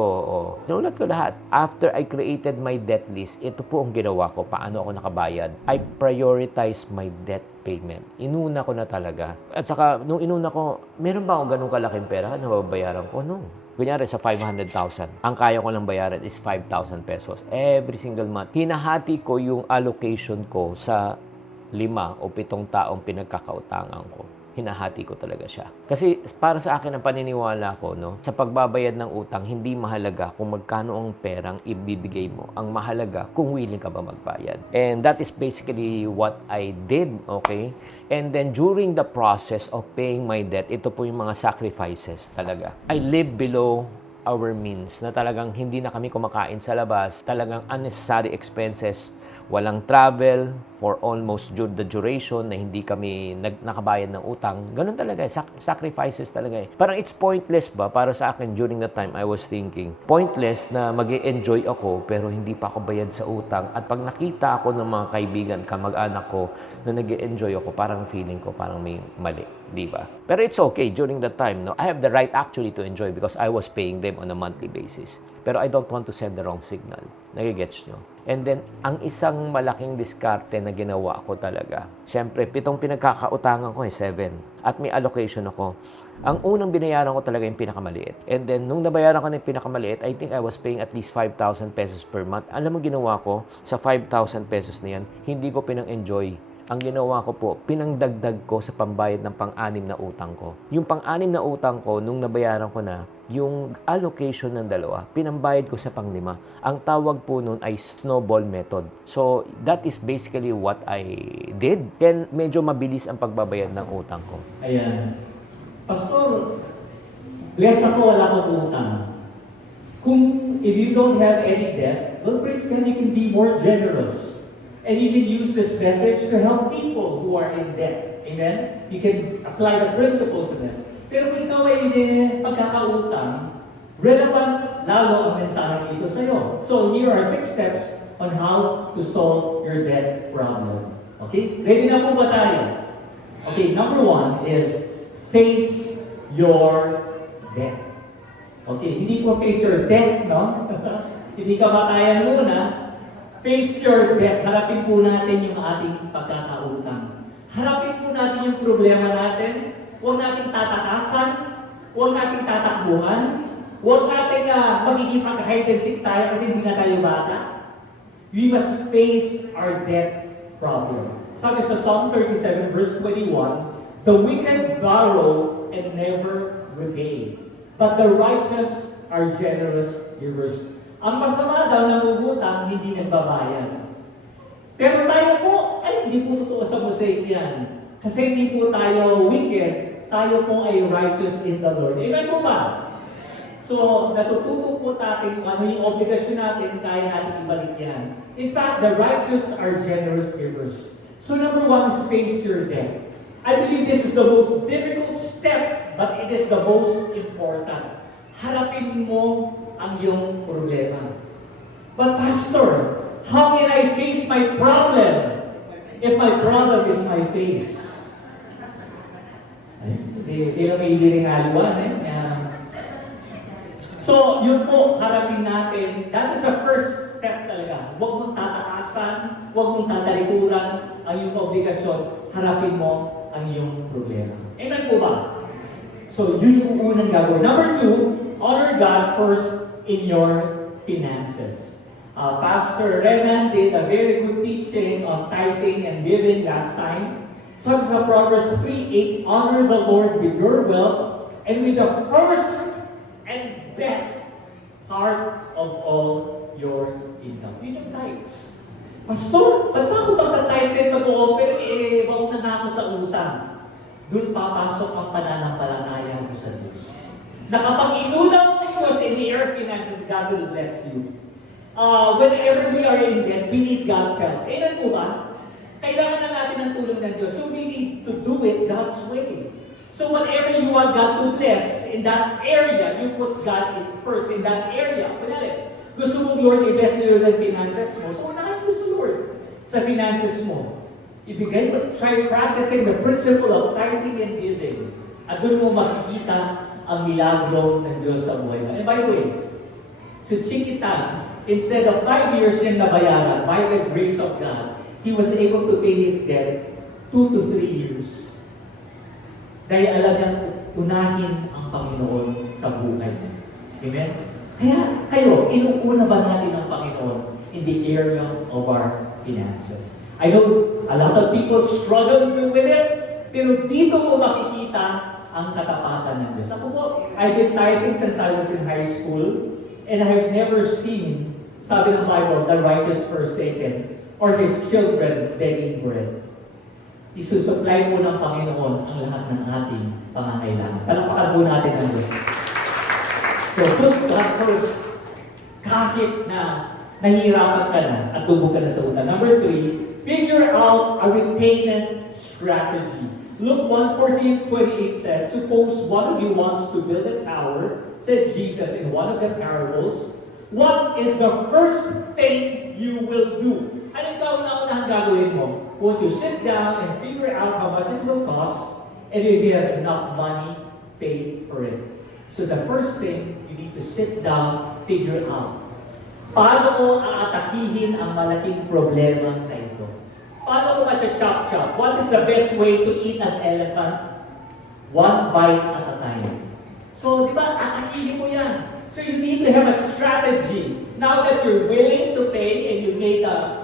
Sinulat ko lahat. After I created my debt list, ito po ang ginawa ko. Paano ako nakabayad? I prioritize my debt payment. Inuna ko na talaga. At saka, nung inuna ko, meron ba akong ganun kalaking pera na babayaran ko? No. Kunyari sa 500,000, ang kaya ko lang bayaran is 5,000 pesos every single month. Hinahati ko yung allocation ko sa 5 o 7 taong pinagkakautangan ko. Hinahati ko talaga siya. Kasi para sa akin ang paniniwala ko, sa pagbabayad ng utang, hindi mahalaga kung magkano ang perang ibibigay mo. Ang mahalaga kung willing ka ba magbayad. And that is basically what I did, okay? And then during the process of paying my debt, ito po yung mga sacrifices talaga. I live below our means na talagang hindi na kami kumakain sa labas, talagang unnecessary expenses, walang travel for almost the duration na hindi kami nakabayad ng utang. Ganun talaga, sacrifices talaga. Parang it's pointless ba? Para sa akin, during that time, I was thinking, pointless na mag-enjoy ako pero hindi pa ako bayad sa utang. At pag nakita ako ng mga kaibigan, kamag-anak ko na nag-enjoy ako, parang feeling ko parang may mali. Di ba? Pero it's okay during that time, no? I have the right actually to enjoy because I was paying them on a monthly basis. Pero I don't want to send the wrong signal. Nagigets nyo? And then, ang isang malaking diskarte na ginawa ko talaga, syempre, 7 pinagkakautangan ko 7. At may allocation ako. Ang unang binayaran ko talaga yung pinakamaliit. And then, nung nabayaran ko na yung pinakamaliit, I think I was paying at least 5,000 pesos per month. Alam mo ginawa ko, sa 5,000 pesos na yan, hindi ko pinang-enjoy. Ang ginawa ko po, pinangdagdag ko sa pambayad ng pang-anim na utang ko. Yung pang-anim na utang ko, nung nabayaran ko na, yung allocation ng 2, pinambayad ko sa pang-5. Ang tawag po nun ay snowball method. So, that is basically what I did. Kaya medyo mabilis ang pagbabayad ng utang ko. Ayan. Pastor, bless ako, wala akong utang. If you don't have any debt, well, praise God, you can be more generous. And you can use this message to help people who are in debt. Amen? You can apply the principles of them. Pero kung ikaw ay pagkakautang, relevant lalo ang mensahe ito sa iyo. So here are 6 steps on how to solve your debt problem. Okay? Ready na po ba tayo? Okay, number 1 is face your debt. Okay, hindi po face your debt, no? Hindi ka matayan muna. Face your debt. Harapin po natin yung ating pagkakautang. Harapin po natin yung problema natin. Huwag natin tatakasan. Huwag natin tatakbuhan. Huwag natin makikipag-hide and seek tayo kasi hindi na tayo bata. We must face our debt problem. Sabi sa Psalm 37 verse 21, the wicked borrow and never repay, but the righteous are generous givers. Ang masama daw namumutang, hindi nagbabayad. Pero tayo po, ay hindi po totoo sa Mosaic yan. Kasi hindi po tayo wicked, tayo po ay righteous in the Lord. Amen po ba? So, natututo po natin ano yung obligasyon natin, kaya natin ibalik yan. In fact, the righteous are generous givers. So, number 1 is face your debt. I believe this is the most difficult step, but it is the most important. Harapin mo ang iyong problema. But Pastor, how can I face my problem if my problem is my face? Hindi lang may haliwan eh. So, yun po, harapin natin. That is the first step talaga. Huwag mong tatakasan, huwag mong tatalikuran ang iyong obligasyon. Harapin mo ang iyong problema. Amen po ba? So, yun yung unang gagawin. Number 2, honor God first in your finances. Pastor Renan did a very good teaching on tithing and giving last time. So sa Proverbs 3:8, honor the Lord with your wealth and with the first and best part of all your income. Yun yung tithes. Pastor, ba't ba ako magta-tithes and mag-offer? Mauna na ako sa utang. Doon papasok ang pananampalataya mo sa Diyos. Na kapag inulang Diyos in your finances, God will bless you. Whenever we are in debt, we need God's help. Amen po ba? Kailangan na natin ng tulong ng Diyos. So we need to do it God's way. So whatever you want God to bless in that area, you put God first in that area. Kunwari, gusto mo Lord, i-bless nyo yung finances mo. So unahin mo sa Lord sa finances mo. Ibigay mo, try practicing the principle of tithing and giving. At doon mo makikita ang milagro ng Diyos sa buhay mo. And by the way, si Chiquita, instead of 5 years niya nabayaran, by the grace of God, he was able to pay his debt 2 to 3 years. Dahil alam niyang unahin ang Panginoon sa buhay niya. Amen? Kaya kayo, inuuna ba natin ang Panginoon in the area of our finances? I know a lot of people struggle with it, pero dito mo makikita ang katapatan ng Diyos. Ako po, I've been tithing since I was in high school, and I have never seen, sabi ng Bible, the righteous forsaken, or his children begging bread. Isusupply po ng Panginoon ang lahat ng ating pangangailangan. Palakpakan po natin ang Diyos. So, put God first. Kahit na nahihirapan ka na at tubog ka na sa utang. Number 3, figure out a repayment strategy. Luke 1:14-28 says, suppose one of you wants to build a tower, said Jesus in one of the parables, what is the first thing you will do? Anong kauna-unahang gagawin mo? Won't you sit down and figure out how much it will cost And if you have enough money, pay for it. So the first thing, you need to sit down, figure out, paano ko aatakihin ang malaking problema na ito? Paano ko matcha-chop-chop? What is the best way to eat an elephant? One bite at a time. So, di ba, atakihin mo yan. So you need to have a strategy. Now that you're willing to pay and you made a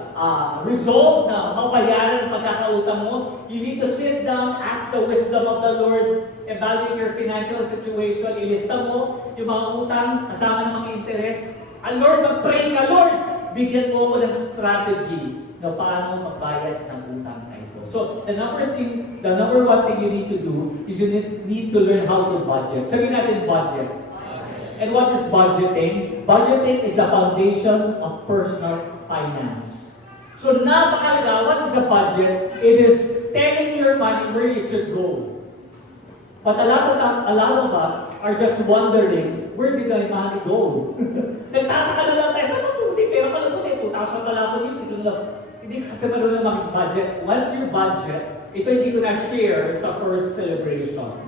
resolve na mabayaran ang pagkakautang mo, you need to sit down, ask the wisdom of the Lord, evaluate your financial situation, ilista mo yung mga utang, kasama ng mga interes. Lord, mag-pray ka, Lord! Bigyan mo ko ng strategy na paano magbayad ng utang na ito. So, the number one thing you need to do is you need to learn how to budget. Sabihin natin budget. And what is budgeting? Budgeting is the foundation of personal finance. So, napakalaga, what is a budget? It is telling your money where it should go. But a lot of us are just wondering, where did my money go? Nagtataka na lang tayo, saan maputi? Pero pala ko, 2,000 pala ako yun. Hindi ka kasi marunong makik-budget. Once you budget, ito hindi ko na-share sa first celebration.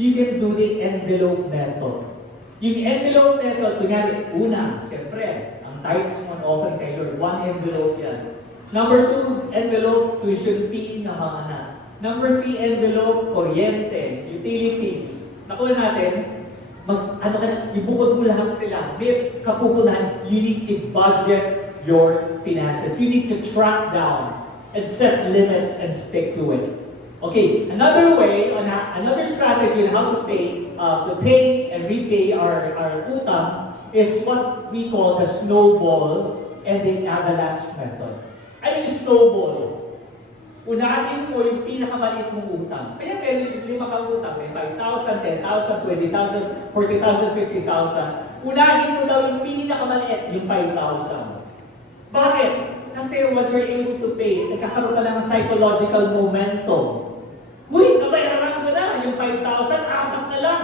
You can do the envelope method. Yung envelope method, kunyari, una, siyempre, ang tithes mo na offering kay Lord, one envelope yan. Number 2, envelope, tuition fee ng mga anak. Number 3, envelope, kuryente, utilities. Nakuha natin, ibukod mo lahat sila. May kapupunan, you need to budget your finances. You need to track down and set limits and stick to it. Okay, another way, another strategy on how to pay and repay our utang is what we call the snowball and the avalanche method. Ano yung snowball? Unahin mo yung pinakamaliit mong utang. Kaya may 5 kang utang, may 5,000, 10,000, 20,000, 40,000, 50,000. Unahin mo daw yung pinakamaliit, yung 5,000. Bakit? Kasi once you're able to pay, nagkakaroon ka lang ng psychological momentum. Uy, nabayaran ko na, yung 5,000, 4 na lang.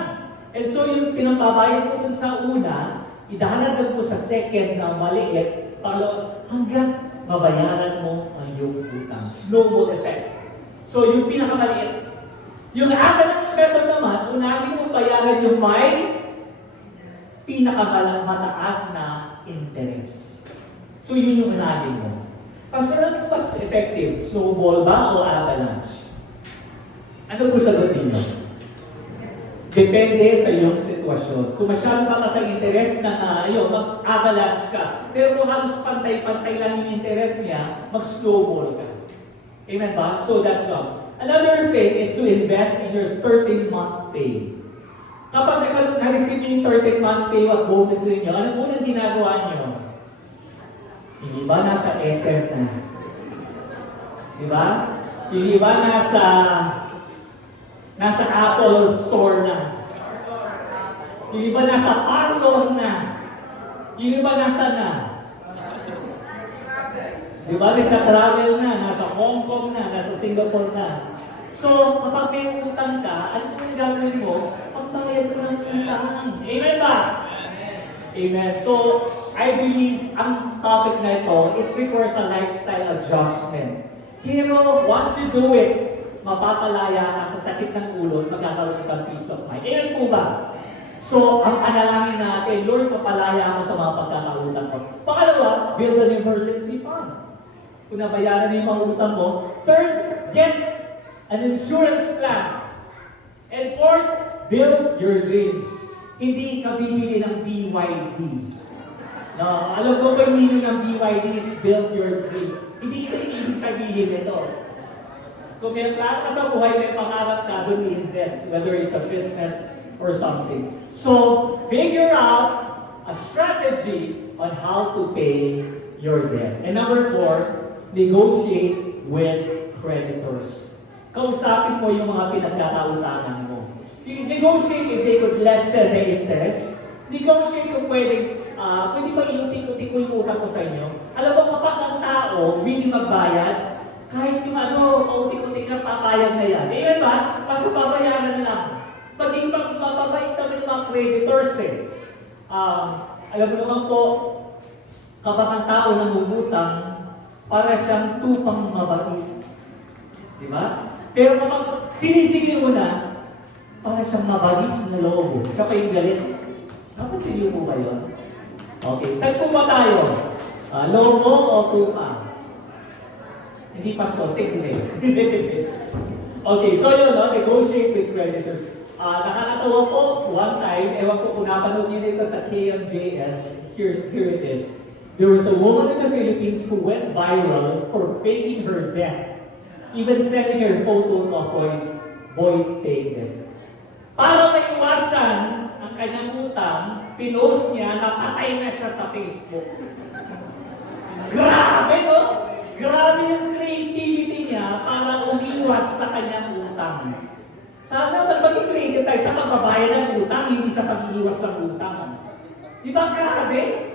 And so yung pinambabayad mo dun sa una, idahalag mo sa second na maliit, pangalawa, hanggang mabayaran mo ang iyong utang. Snowball effect. So yung pinakamaliit. Yung avalanche method naman, unahin mong bayaran yung may pinakamataas na interest. So yun yung unahin mo. Pastor, ano mas effective? Snowball ba o avalanche? Ano po sagot ninyo? Depende sa iyong sitwasyon. Kung masyado ka sa interest na mag-avalanche ka, pero kung halos pantay-pantay lang yung interest niya, mag-snowball ka. Amen ba? So that's one. Another thing is to invest in your 13th-month pay. Kapag na-receive niyo yung 13th-month pay at bonus ninyo, anong unang ginagawa niyo? Yung iba nasa SM na. Diba? Yung iba nasa Apple Store na. Yung iba nasa parlor na. Yung iba nasa na. Diba? Nagka-travel na. Nasa Hong Kong na. Nasa Singapore na. So, kapag may utang ka, ano yung gagawin mo? Pagbayad mo ng utang. Amen ba? Amen. So, I believe ang topic na ito, it requires a lifestyle adjustment. Pero once you do it, mapapalaya ka sa sakit ng ulo at magkakaroon ka ng peace of mind. Ayan po ba? So, ang panalangin natin, Lord, papalaya ako sa mga pagkakautang ko. Pangalawa, build an emergency fund. Kung nabayaran na yung mga utang mo. Third, get an insurance plan. And fourth, build your dreams. Hindi ka bibili ng BYD. No, alam ko yung meaning ng BYD is build your dreams. Hindi ito yung ibig sabihin nito. Kung may plano ka sa buhay, may pangarap ka, doon i-invest, whether it's a business or something. So, figure out a strategy on how to pay your debt. And number 4, negotiate with creditors. Kausapin mo yung mga pinagkakautangan mo. Negotiate if they could lessen the interest. Negotiate kung pwede ba iutik-utik ko yung utang ko sa inyo. Alam mo, kapag ang tao willing magbayad, kahit yung pautik-utik na papayag na yan. Amen ba? Basta babayaran lang. Maging mababait naman yung mga creditors eh. Alam mo naman po, kapag ang tao namumutang, para siyang tupang mabait. Di ba? Pero kapag sinisingil mo na, para siyang mabagis na lobo. Siya pa yung galit. Napansin niyo po ba yun? Okay, saan po ba tayo? Lobo o tupa? Hindi pastor, tigre. Okay, so yun, no? Negotiate with creditors. Nakakatawa po, one time, ewan ko kung napanood niyo dito sa KMJS, here it is. There was a woman in the Philippines who went viral for faking her death, even sending her photo to a void payment. Para maiwasan ang kanyang utang, pinost niya na patay na siya sa Facebook. Grabe, no? Grabe yung creativity niya para umiwas sa kanyang utang. Sana maging creative tayo sa pagbabayad ng utang, hindi sa pag-iwas sa utang. Di ba grabe?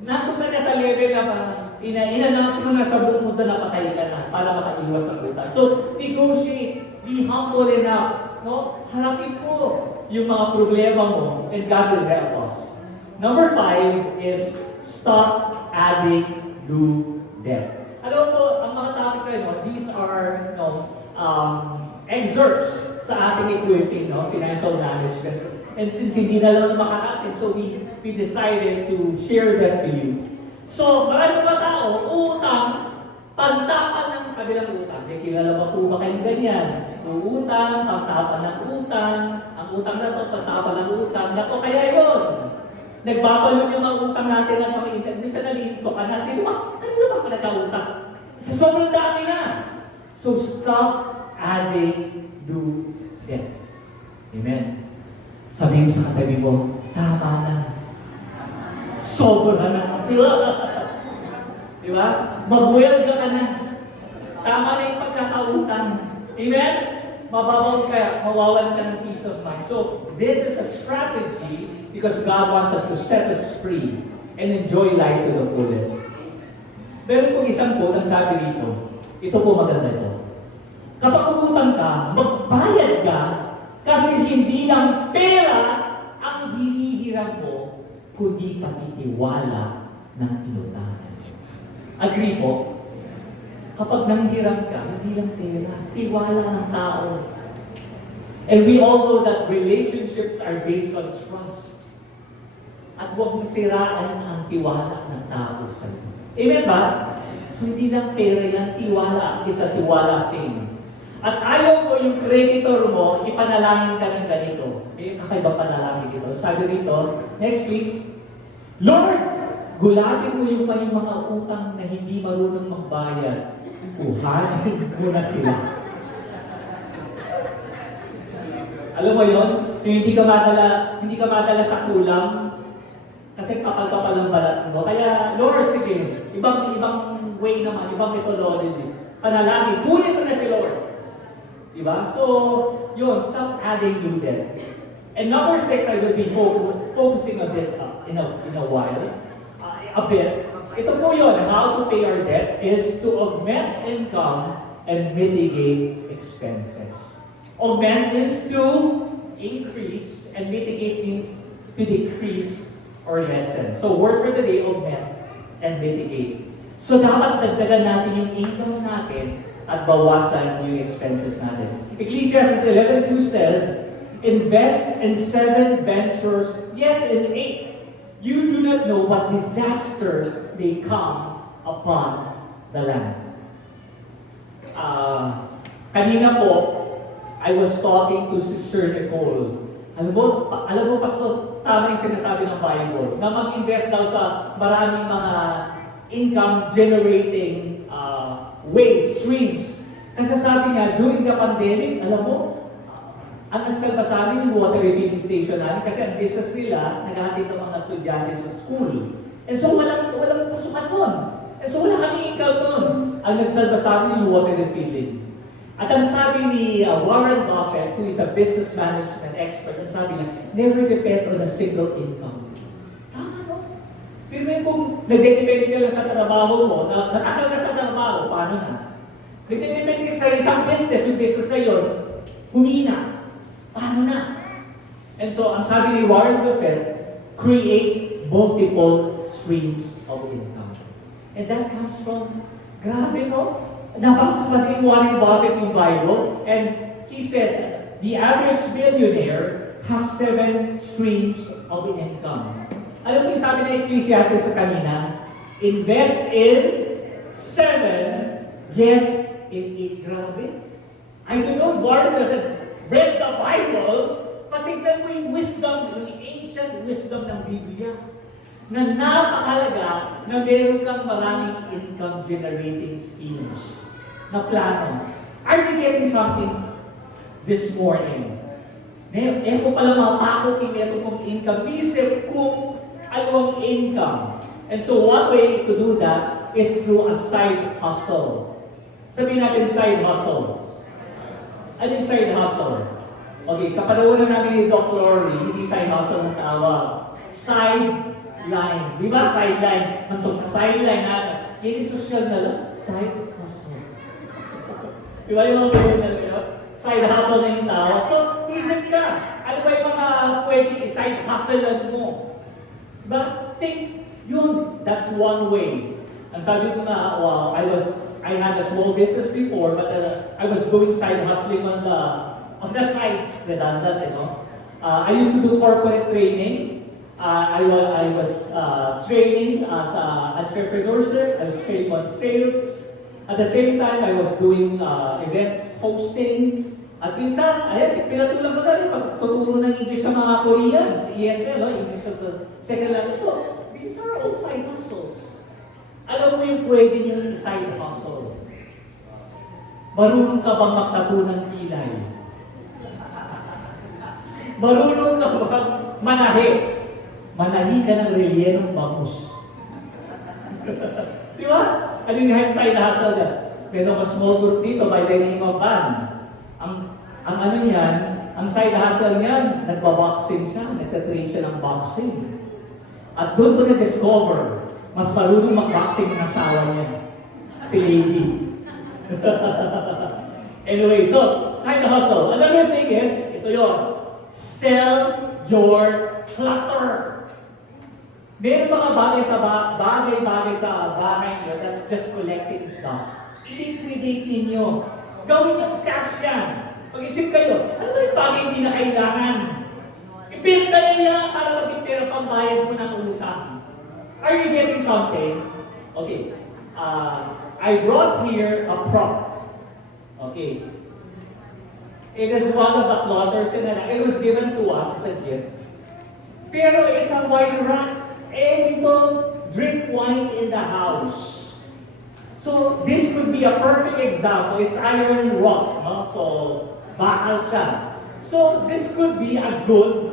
Nandun ka na sa level na ina-announce mo na sa buong mundo na patay ka na para makaiwas sa utang. So, negotiate. Be humble enough. No? Harapin po yung mga problema mo and God will help us. Number 5 is stop adding new debt. Alam po, ang mga topic na yun, these are excerpts sa ating equipping, financial management. And since hindi na lang makakatin, so we decided to share that to you. So, marami ba tao, utang, pagtapan ng kabilang utang. May kilala ba po ba kayong ganyan? Utang, pagtapan ng utang, ang utang na ito, pagtapan ng utang. Nako, kaya yun. Nagbabalon yung mga utang natin ng mga internet. Minsan nalito ka na, kanino ba ka nagkautang? Sa sobrang dami na. So, stop adding new debt. Amen. Sabihin mo sa katabi mo, tama na. Sobra na. Di ba? Mag-well ka na. Tama na yung pagkakautang. Amen? Mawawalan ka ng peace of mind. So, this is a strategy because God wants us to set us free and enjoy life to the fullest. Meron pong isang quote ang sabi dito. Ito po maganda ito. Kapag umutang ka, magbayad ka kasi hindi lang pera ang hinihiram mo, kundi patitiwala ng inutangan. Agree po? Kapag nanghiram ka, hindi lang pera, tiwala ng tao. And we all know that relationships are based on trust. At huwag masiraan ang tiwala ng tao sa iyo. Amen ba? So hindi lang pera yan, tiwala. It's a tiwala thing. At ayaw ko yung creditor mo, ipanalangin ka ng ganito. May kakaiba panalangin dito. Sabi rito, next please. Lord, gulatin mo yung may mga utang na hindi marunong magbayad. Kuhanin mo na sila. Alam mo yon, yung hindi ka madala sa kulang, kasi kapal-kapal ang balat mo. Kaya, Lord, sige, ibang way naman, ibang methodology. Panalangin, kunin mo na si Lord. Diba? So, yun, stop adding new debt. And number 6, I will be focusing on this in a while, a bit. Ito po yun, how to pay our debt is to augment income and mitigate expenses. Augment means to increase, and mitigate means to decrease or lessen. So, word for today, augment and mitigate. So, dapat dagdagan natin yung income natin at bawasan yung expenses natin. Ecclesiastes 11:2 says, invest in 7 ventures, yes, in 8. You do not know what disaster may come upon the land. Kanina po, I was talking to Sister Nicole. Alam mo, Pastor, tama yung sinasabi ng Bible, na mag-invest daw sa maraming mga income-generating ways, streams. Kasi sabi niya, during the pandemic, alam mo, ang nagsalba sa amin yung water refilling station namin kasi ang business nila, naghahatid ng mga estudyante sa school. And so, walang pasukan nun. And so, wala kami income nun. Ang nagsalba sa amin yung water refilling. At ang sabi ni Warren Buffett, who is a business management expert, ang sabi niya, never depend on a single income. Tama, no? Pero kung nagdedepende ka lang sa trabaho mo, natagal ka sa trabaho, paano na? Nagdedepende ka sa isang business, yung business na yun, humina. Paano na? And so, ang sabi ni Warren Buffett, create multiple streams of income. And that comes from, grabe no? Nabasa pa ni Warren Buffett yung Bible, and he said, the average millionaire has 7 streams of income. Alam mo yung sabi ng Ecclesiastes sa kanina? Invest in 7, yes, in 8. Grabe. I don't know, Warren doesn't read the Bible, patignan mo yung wisdom, yung ancient wisdom ng Biblia, na napakalaga na meron kang maraming income-generating schemes na plano. Are you getting something this morning? Eko pala mga pakoking meron kong income. Isip kung ano ang income. And so one way to do that is through a side hustle. Sabihin natin side hustle. Ano yung side hustle? Okay, kapanahonan namin ni Doc Lori, hindi side hustle ng tawag. Sideline. Di ba? Sideline. Mantong ka sideline natin. Yan yung social na lang. Side hustle. Di ba yung mga ganyan na yun? Side hustle na yung tawag. So, isip ka. Ano ba yung mga pwedeng i-side hustle mo? Diba? Think, yun. That's one way. Ang sabi ko na, wow, I had a small business before, but I was doing side hustling on the side. Redundant, you know. I used to do corporate training. I was training as entrepreneurship. I was training on sales. At the same time, I was doing events hosting. At minsan, ayan, pinatulang ko na rin pagtuturo ng English sa mga Koreans, ESL, no? English as a second language. So, these are all side hustles. Alam mo yung pwede nyo yung side hustle. Marunong ka bang magtato ng kilay? Marunong ka bang manahi? Manahi ka ng relyenong bangus. Di ba? Ano yung side hustle niya? Meron ka small group dito by the name of Van. Ang ano niyan, ang side hustle niyan, nagbaboxing siya, nagtatrain siya ng boxing. At doon ko na-discover, mas marunong mag-boxing ng asawa niya, si Lady. Anyway, so, side hustle. Another thing is, ito yun, sell your clutter. Meron mga bagay-bagay sa bahay niyo that's just collecting dust. I-liquidate ninyo. Gawin yung cash yan. Pag-isip kayo, ano ba yung bagay hindi na kailangan? Ipinta niya para maging pera pambayad mo ng utang. Are you getting something? Okay. I brought here a prop. Okay. It is one of the plotters and it was given to us as a gift. Pero it's a wine rack. We don't drink wine in the house. So this could be a perfect example. It's iron rock, no? So bakal siya. So this could be a good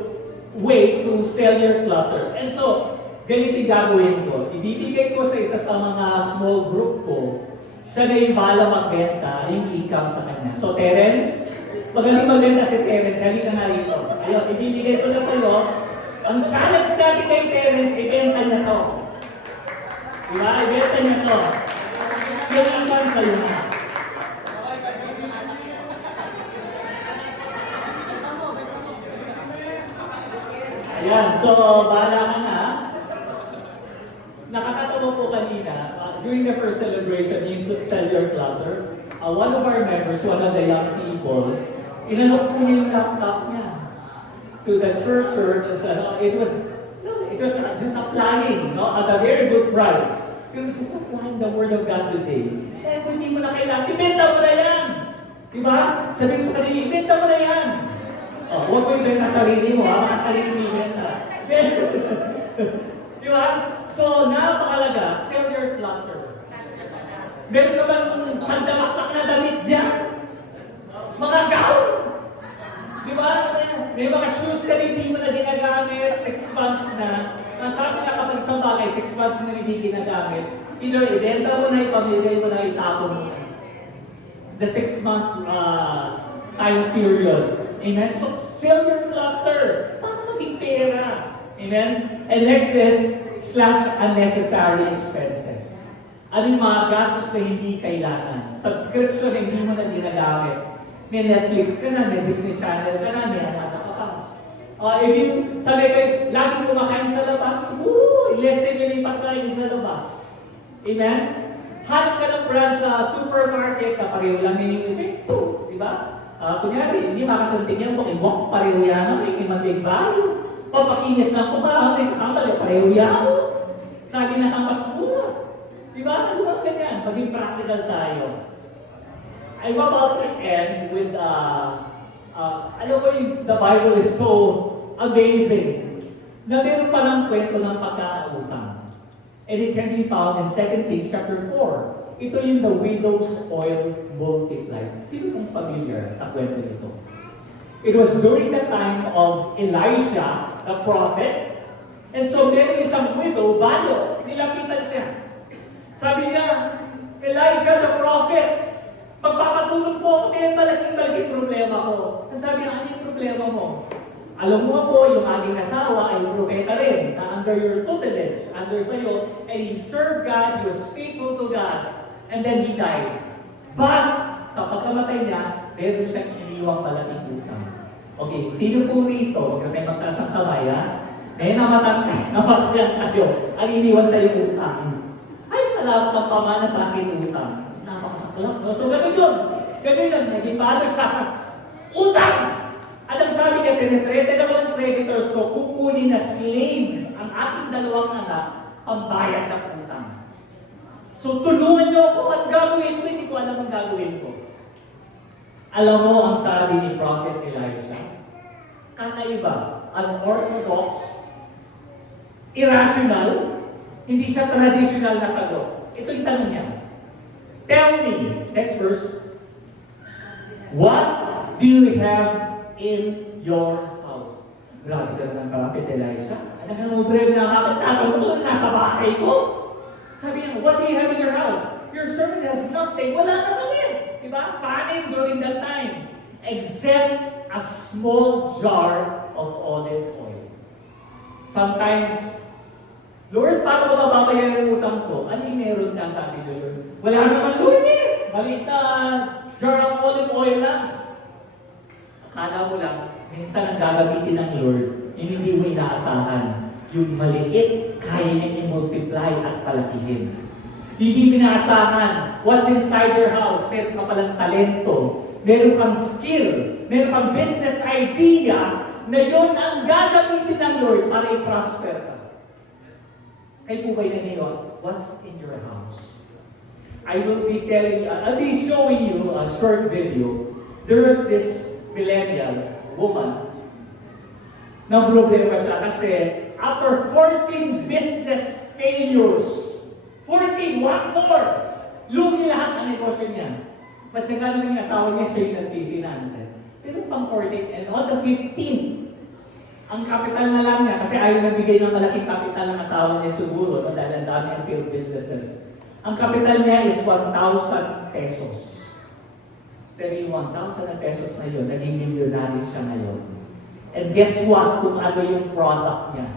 way to sell your clutter. And so, ganito yung gagawin ko. Ibibigay ko sa isa sa mga small group ko. Siya na yung bahala magbenta, yung income sa kanya. So Terence, magaling magbenta si Terence. Halika na rito. Ayun, ibibigay ko na sa'yo. Ang challenge natin kay Terence, ibenta niya to. Diba? Ibenta niya to. Yung income sa'yo na. Ayan, so bahala ka na. Nakakatawa po kanina, during the first celebration, you sell your clutter. One of our members, one of the young people, inalok po niya yung laptop niya to the church. It was just applying, no, at a very good price. It was just applying the Word of God today. Eh, kung hindi mo na kailangan, ibenta mo na yan! Diba? Sabi mo sa kanila, ibenta mo na yan! Oh, huwag mo ibenta sarili mo, ha? Mga sarili mo ibenta. Diba? So, napakalaga, sell your clutter. Meron ka bang sandamakmak na damit dyan? Mga gown? Diba? May mga shoes ka hindi mo na ginagamit, 6 months na. Sabi nga kapag isang bagay, 6 months mo na hindi ginagamit, either ibenta mo na, ipamigay mo na, itapon mo na. The 6-month time period. Amen? So, sell your clutter. Para maging pera. Amen? And next is, slash unnecessary expenses. Ano yung mga gastos na hindi kailangan? Subscription na hindi mo na ginagamit. May Netflix ka na, may Disney Channel ka na, may anak ka pa. If you, sabi kayo, laging kumakain sa labas, i-lessen nyo yung pagkain sa labas. Amen? Hanap ka ng brand sa supermarket na pareho lang yung epekto. Diba? Kunyari, hindi makasunting yan, walk, pareho yan, may imandig bayo. Papakinis lang po ka, may kakamali, pareho yan. Sabi na kang mas mura. Diba? Ano ba ganyan? Maging practical tayo. I'm about to end with, alam mo yung the Bible is so amazing na meron palang kwento ng pagkakautang. And it can be found in 2 Kings chapter 4. Ito yung the widow's oil multiplied. Sino pong familiar sa kwento nito? It was during the time of Elisha, the prophet. And so meron isang widow, balo, nilapitan siya. Sabi niya, Elisha the prophet, magpapatulong po ako, may malaking problema ko. Ang sabi niya, ano yung problema mo? Alam mo po, yung aking asawa ay propeta rin, na under your tutelage, under sa'yo, and he served God, he was faithful to God, and then he died. But, sa pagkamatay niya, meron siyang iniwang malaking utang. Okay, sino po rito, huwag kayo magtaas ang kamay, ha? May namatayan kayo, ang iniwan sa iyo utang. Ay, salamat ang pamana sa akin utang. Napakasaklap, no? So, ganun yun. Ganun yun, naging paano sa utang! At ang sabi niya, tinetrete ako ng creditors ko, kukunin na slave ang aking dalawang anak, ang bayad ng utang. So, tulungan niyo ako at gagawin ko, hindi ko alam ang gagawin ko. Alam mo ang sabi ni Prophet Elisha? Kakaiba, unorthodox, irrational, hindi siya traditional na sagot. Ito yung tanong niya. Tell me, next verse, what do you have in your house? Grabe ka ng Prophet Elisha. Ano nga problema na bakit tatanong ko nasa bahay ko? Sabi niya, what do you have in your house? Your servant has nothing. Wala naman yan. Diba? Famine during that time. Except a small jar of olive oil. Sometimes, Lord, paano ko mababayaran ang utang ko? Ano yung meron ka, sabi ni Lord? Wala naman, Lord eh! Maliit na jar of olive oil lang. Akala mo lang, minsan ang gagamitin ng Lord, yung hindi mo inaasahan. Yung maliit, kaya niyang i-multiply at palakihin. Hindi inaasahan what's inside your house. Meron ka palang talento, meron kang skill, meron kang business idea na yun ang gagamitin ng Lord para i-prosper ka. Kayo po ba'y naniniwala? What's in your house? I will be telling you, I'll be showing you a short video. There was this millennial woman na problema siya kasi after 14 business failures, 14, 1-4, lugi lahat ang negosyo niya. But siya naman yung asawa niya, siya yung nag-finance. Pero pang 14, and on the 15, ang capital na lang niya, kasi ayaw nabigay ng malaking capital ng asawa niya siguro, no, dahil ang dami ng failed businesses. Ang capital niya is 1,000 pesos. Pero yung 1,000 pesos na yun, naging millionaire siya ngayon. And guess what? Kung ano yung product niya.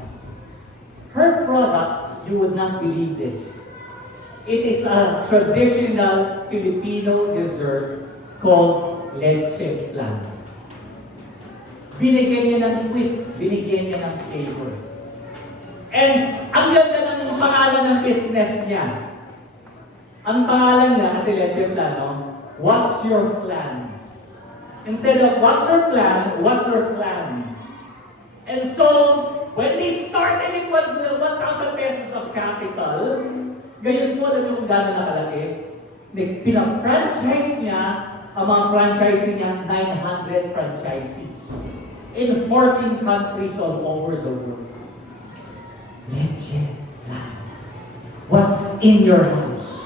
Her product, you would not believe this. It is a traditional Filipino dessert called leche flan. Binigyan niya ng twist, binigyan niya ng flavor. And ang ganda ng pangalan ng business niya. Ang pangalan niya, kasi leche flan, no? What's your flan? Instead of what's your plan, what's your flan? And so, when they started it with 1,000 pesos of capital, gayon po, alam niyo kung gano'n nakalaki? Pinag-franchise niya, ang mga franchisee niya, 900 franchisees. In 14 countries all over the world. Leche flan. What's in your house?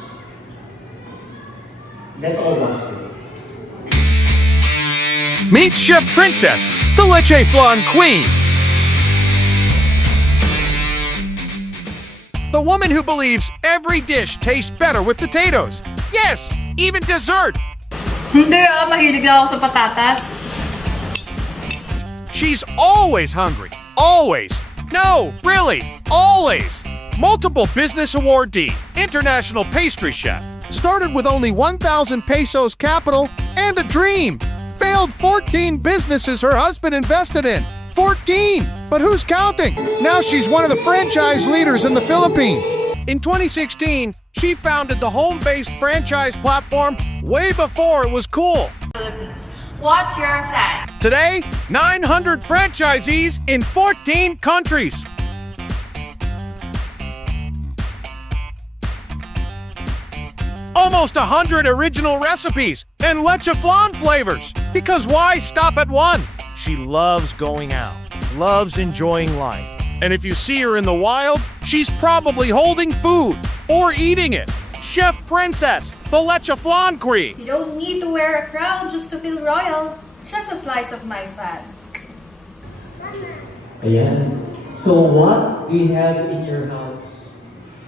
Let's all watch this. Meet Chef Princess, the Leche Flan Queen. The woman who believes every dish tastes better with potatoes. Yes, even dessert. Hindi mahilig na ako sa patatas. She's always hungry. Always. No, really, always. Multiple business awardee, international pastry chef. Started with only 1,000 pesos capital and a dream. Failed 14 businesses her husband invested in. 14! But who's counting? Now she's one of the franchise leaders in the Philippines. In 2016, she founded the home-based franchise platform way before it was cool. Philippines. What's your plan? Today, 900 franchisees in 14 countries. Almost 100 original recipes and leche flan flavors. Because why stop at one? She loves going out, loves enjoying life. And if you see her in the wild, she's probably holding food or eating it. Chef Princess, the leche flan queen. You don't need to wear a crown just to feel royal. Just a slice of my fan. Ayan. So what do you have in your house?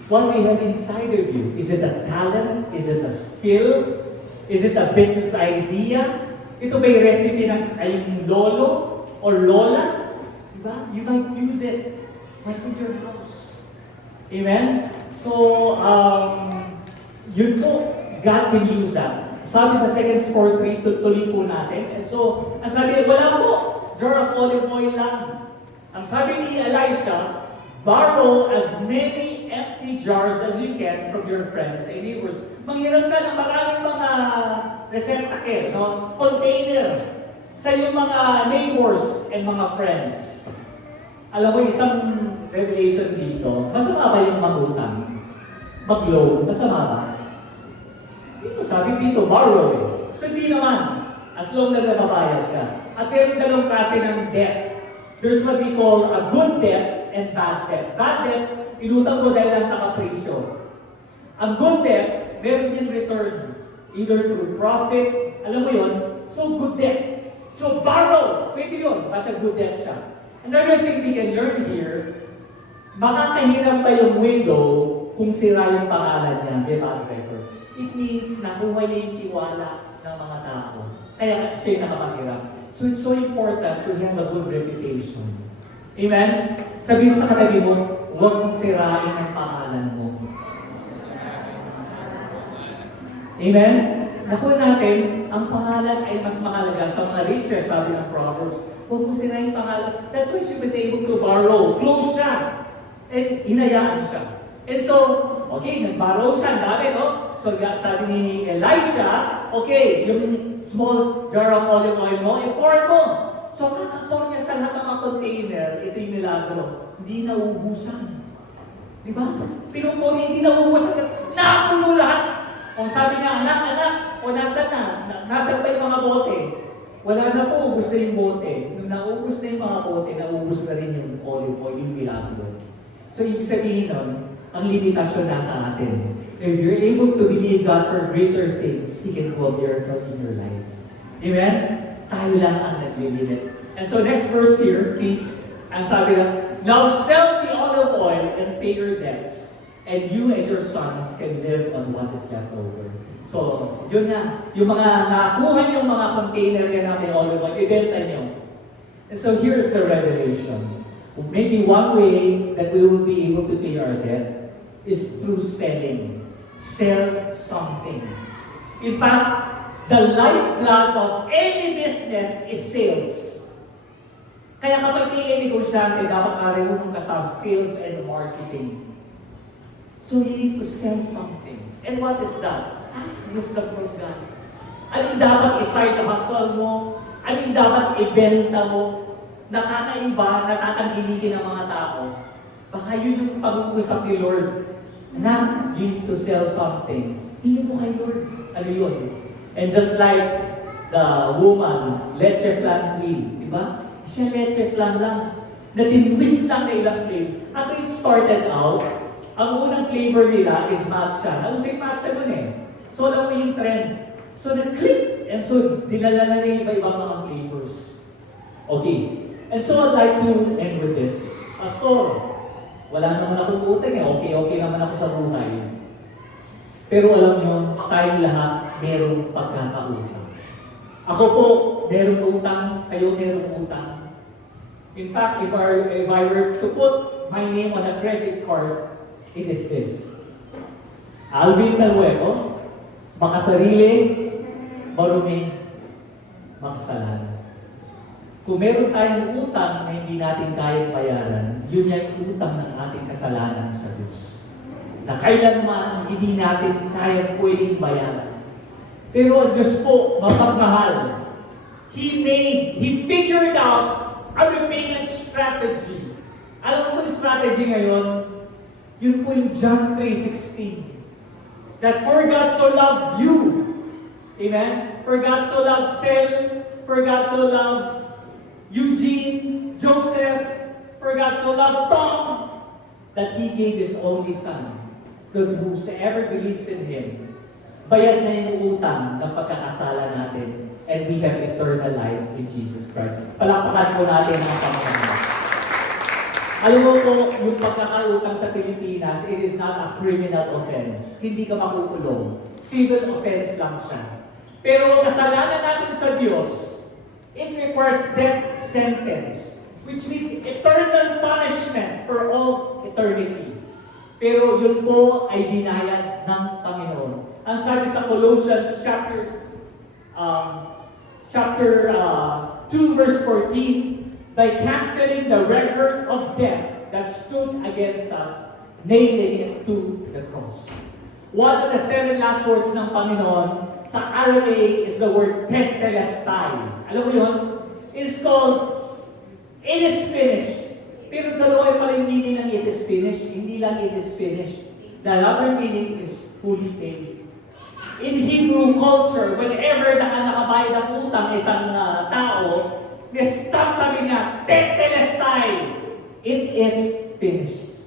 What do you have inside of you? Is it a talent? Is it a skill? Is it a business idea? Ito ba'y recipe ng kayong lolo or lola? Diba? You might use it. What's in your house? Amen? So, yun po, God can use that. Sabi sa 2 4:3, tuloy po natin. And so, ang sabi, wala po, jar of olive oil lang. Ang sabi ni Elisha, borrow as many empty jars as you can from your friends and neighbors. Manghiram ka ng maraming mga receptacle, no? Container sa iyong mga neighbors and mga friends. Alam mo, isang revelation dito, masama ba yung mangutang? Mag-loan, masama ba? Dito, sabi dito, borrow eh. So, hindi naman. As long na nababayad ka. At meron dalawang klase ng debt. There's what we call a good debt and bad debt. Bad debt, inutang mo dahil lang sa kapresyo. Ang good debt, meron din return. Either through profit, alam mo yun, so good debt. So borrow, pwede yun, basta good debt siya. Another thing we can learn here, makakahiram pa yung window kung sira yung pangalan niya, may bad record. It means nakuha niya yung tiwala ng mga tao. Kaya siya yung nakapaghiram. So it's so important to have a good reputation. Amen? Sabi mo sa katabi mo, huwag mong sirain ang pangalan mo. Amen? Nakuha natin, ang pangalan ay mas mahalaga sa mga riches, sabi ng Proverbs. Huwag mong sirain ang pangalan. That's why she was able to borrow. Close siya. And hinayaan siya. And so, okay, nag-borrow siya, ang dami, no? So, sabi ni Elisha, okay, yung small jar of olive oil mo, i-pour mo. So, kakapour niya sa lahat ng mga container, ito yung milagro. Hindi nauubusan. Di ba? Pinupour niya, hindi nauubusan. Napuno lahat. Kung sabi niya, anak, o nasan na? Nasan pa yung mga bote? Wala na po, ubus na yung bote. Nung naubos na yung mga bote, naubos na rin yung olive oil, yung milagro. So, ibig sabihin nun, ang limitasyon nasa atin. If you're able to believe God for greater things, He can do a miracle in your life. Amen? Tayo lang ang nagli-limit. And so next verse here, please. Ang sabi lang, now sell the olive oil and pay your debts, and you and your sons can live on what is left over. So, yun na. Yung mga nakuha niyong mga container yan na may olive oil, ibenta niyo. And so here's the revelation. Maybe one way that we will be able to pay our debt is through selling. Sell something. In fact, the lifeblood of any business is sales. Kaya kapag kayo negosyante, dapat marunong ka sa sales and marketing. So you need to sell something. And what is that? Ask wisdom from God. Anong dapat iside hustle mo? Anong dapat ibenta mo? Nakakaiba, natatangkilikin ng mga tao. Baka yun yung pag-uusap ni Lord. Na, you need to sell something. Hindi mo kay Lord. Ano yun? And just like the woman, leche flan queen, di ba? Siya leche flan lang. Natinwist lang na ilang flavors. At it started out, ang unang flavor nila is matcha. Ano yung matcha nun eh? So alam mo yung trend. So nag-click. And so dinala na rin iba-ibang mga flavors. Okay. And so I'd like to end with this. Pastor, wala naman akong utang eh. Okay naman ako sa buhay. Pero alam nyo, tayong lahat merong pagkakautang. Ako po, merong utang. Kayo merong utang. In fact, if I were to put my name on a credit card, it is this. Alvin Talueco, makasarili, maruming, makasalanan. Kung meron tayong utang na hindi natin kayang bayaran, yun yung utang ng ating kasalanan sa Diyos. Na kailanman hindi natin kayang pwedeng bayaran. Pero ang Diyos po, mapagmahal. He figured out a repayment strategy. Alam mo po yung strategy ngayon? Yun po yung John 3:16. That for God so loved you. Amen? For God so loved Sel. For God so loved Eugene, Joseph. For God so loved Tom. That He gave His only Son. That whosoever believes in Him, bayad na yung utang ng pagkakasala natin. And we have eternal life in Jesus Christ. Palakpakan po natin ang Panginoon. Alam mo po, yung pagkakautang sa Pilipinas, it is not a criminal offense. Hindi ka makukulong. Civil offense lang siya. Pero kasalanan natin sa Diyos, it requires death sentence, which means eternal punishment for all eternity. Pero yun po ay binayad ng Panginoon. Ang sabi sa Colossians chapter 2 verse 14, by canceling the record of debt that stood against us, nailing it to the cross. One of the 7 last words ng Panginoon sa Aramaic is the word tetelestai. Alam mo yun? It's called, it is finished. Pero dalawa pala yung meaning ng it is finished. Hindi lang it is finished. The other meaning is fully paid. In Hebrew culture, whenever nakabayad ang utang isang tao, sabi niya, tetelestai, it is finished.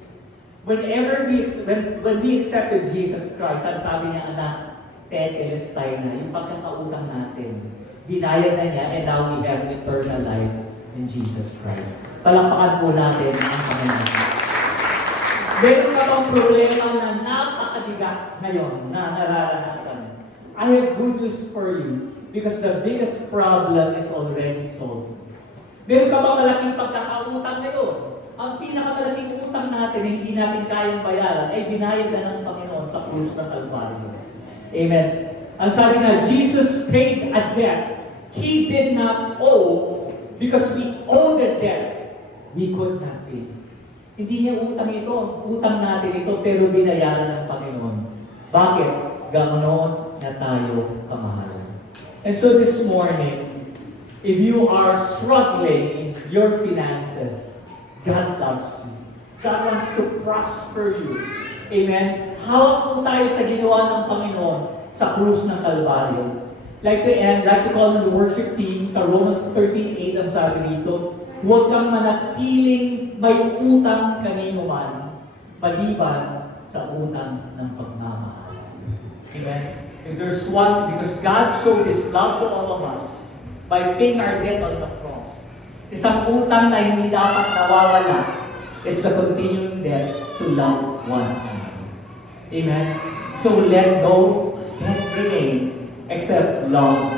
Whenever when we accepted Jesus Christ, sabi niya, anak, tetelestai na, yung pagkakautang natin, binayad na niya, and now we have eternal life in Jesus Christ. Palakpakan po natin ang Panginoon. Meron ka bang problema na napakabigat ngayon na nararanasan? I have good news for you because the biggest problem is already solved. Meron ka bang malaking pagkakautang ngayon? Ang pinakamalaking utang natin na hindi natin kayang bayaran ay binayad na ng Panginoon sa krus ng Kalbaryo. Amen. Ang sabi nga, Jesus paid a debt He did not owe because we owed the debt we could not pay. Hindi niya utang ito, utang natin ito, pero binayaran ng Panginoon. Bakit? Ganoon na tayo kamahal. And so this morning, if you are struggling in your finances, God loves you. God wants to prosper you. Amen? Hawak po tayo sa ginawa ng Panginoon sa krus ng Kalbaryo. Like to call on the worship team sa Romans 13:8 ang sabi dito, huwag kang manatiling may utang kanino man, maliban sa utang ng pagmamahal. Amen? If there's one, because God showed His love to all of us by paying our debt on the cross. Isang utang na hindi dapat nawawala. It's a continuing debt to love one another. Amen? So let no debt remain except love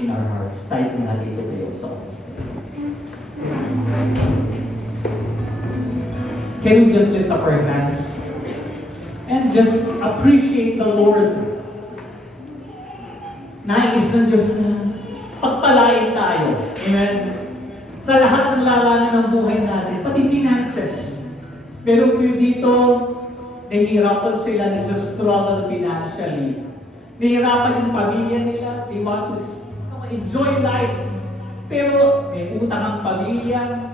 in our hearts. Tayo po natin ito tayo sa office. Can we just lift up our hands and just appreciate the Lord? Nais ng Diyos na pagpalain tayo. Amen? Sa lahat ng larangan ng buhay natin, pati finances. Pero po dito, nahihirapan sila, nagsastruggle financially. Nahihirapan yung pamilya nila, they want to enjoy life. Pero may utang ang pamilya,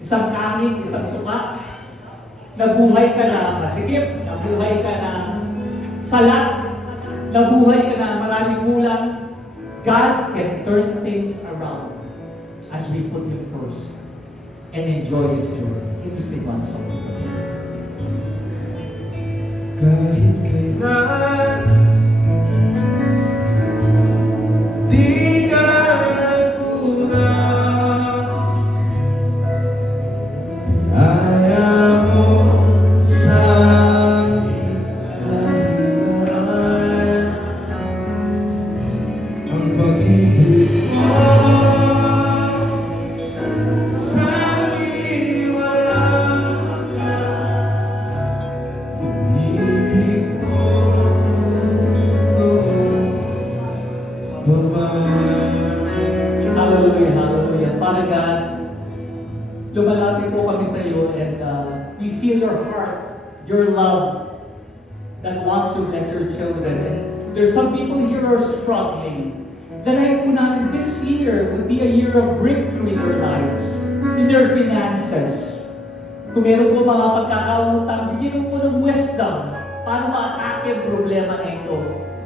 isang kanin, isang tuka. Nabuhay ka na masikip, nabuhay ka na salat, nabuhay ka na maraming kulang. God can turn things around as we put Him first and enjoy His joy. Can you sing one song? Kahit kailan di ka nagkulang, biyaya mo sa aking landaran, ang pag-ibig mo sa akin walang hanggan. Ibig mo Hallelujah, hallelujah. Father God, lumalapit po kami sa iyo and we feel your heart, your love that wants to bless your children. And there's some people here who are struggling. Dalayan po natin this year would be a year of breakthrough in their lives, in their finances. Kung meron po mga pagkakautang, bigyan mo po ng wisdom paano ma-atake ang problema na ito.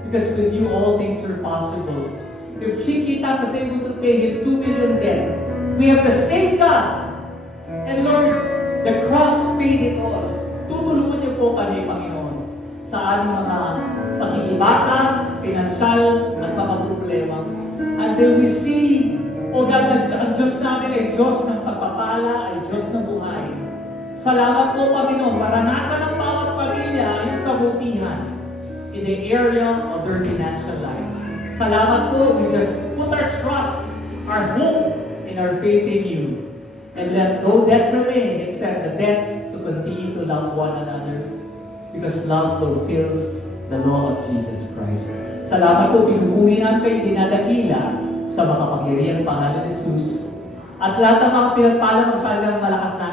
Because with you, all things are possible. If Chiki Tap was able to pay his 2 million debt, we have the same God. And Lord, the cross paid it all. Tutulungan niyo po kami, Panginoon, sa aming mga pakikibata, pinansyal, at mga problema. Until we see, O God, ang Diyos namin ay Diyos ng pagpapala, ay Diyos ng buhay. Salamat po, Panginoon, maranasan ng bawat pamilya yung kabutihan in the area of their financial life. Salamat po, we just put our trust, our hope, and our faith in you. And let no debt remain except the debt to continue to love one another. Because love fulfills the law of Jesus Christ. Salamat po, pinupuri namin kayo, dinadakila sa makapangyarihang pangalan ni Jesus. At lahat ng mga pinagpalang magsabi ng malakas na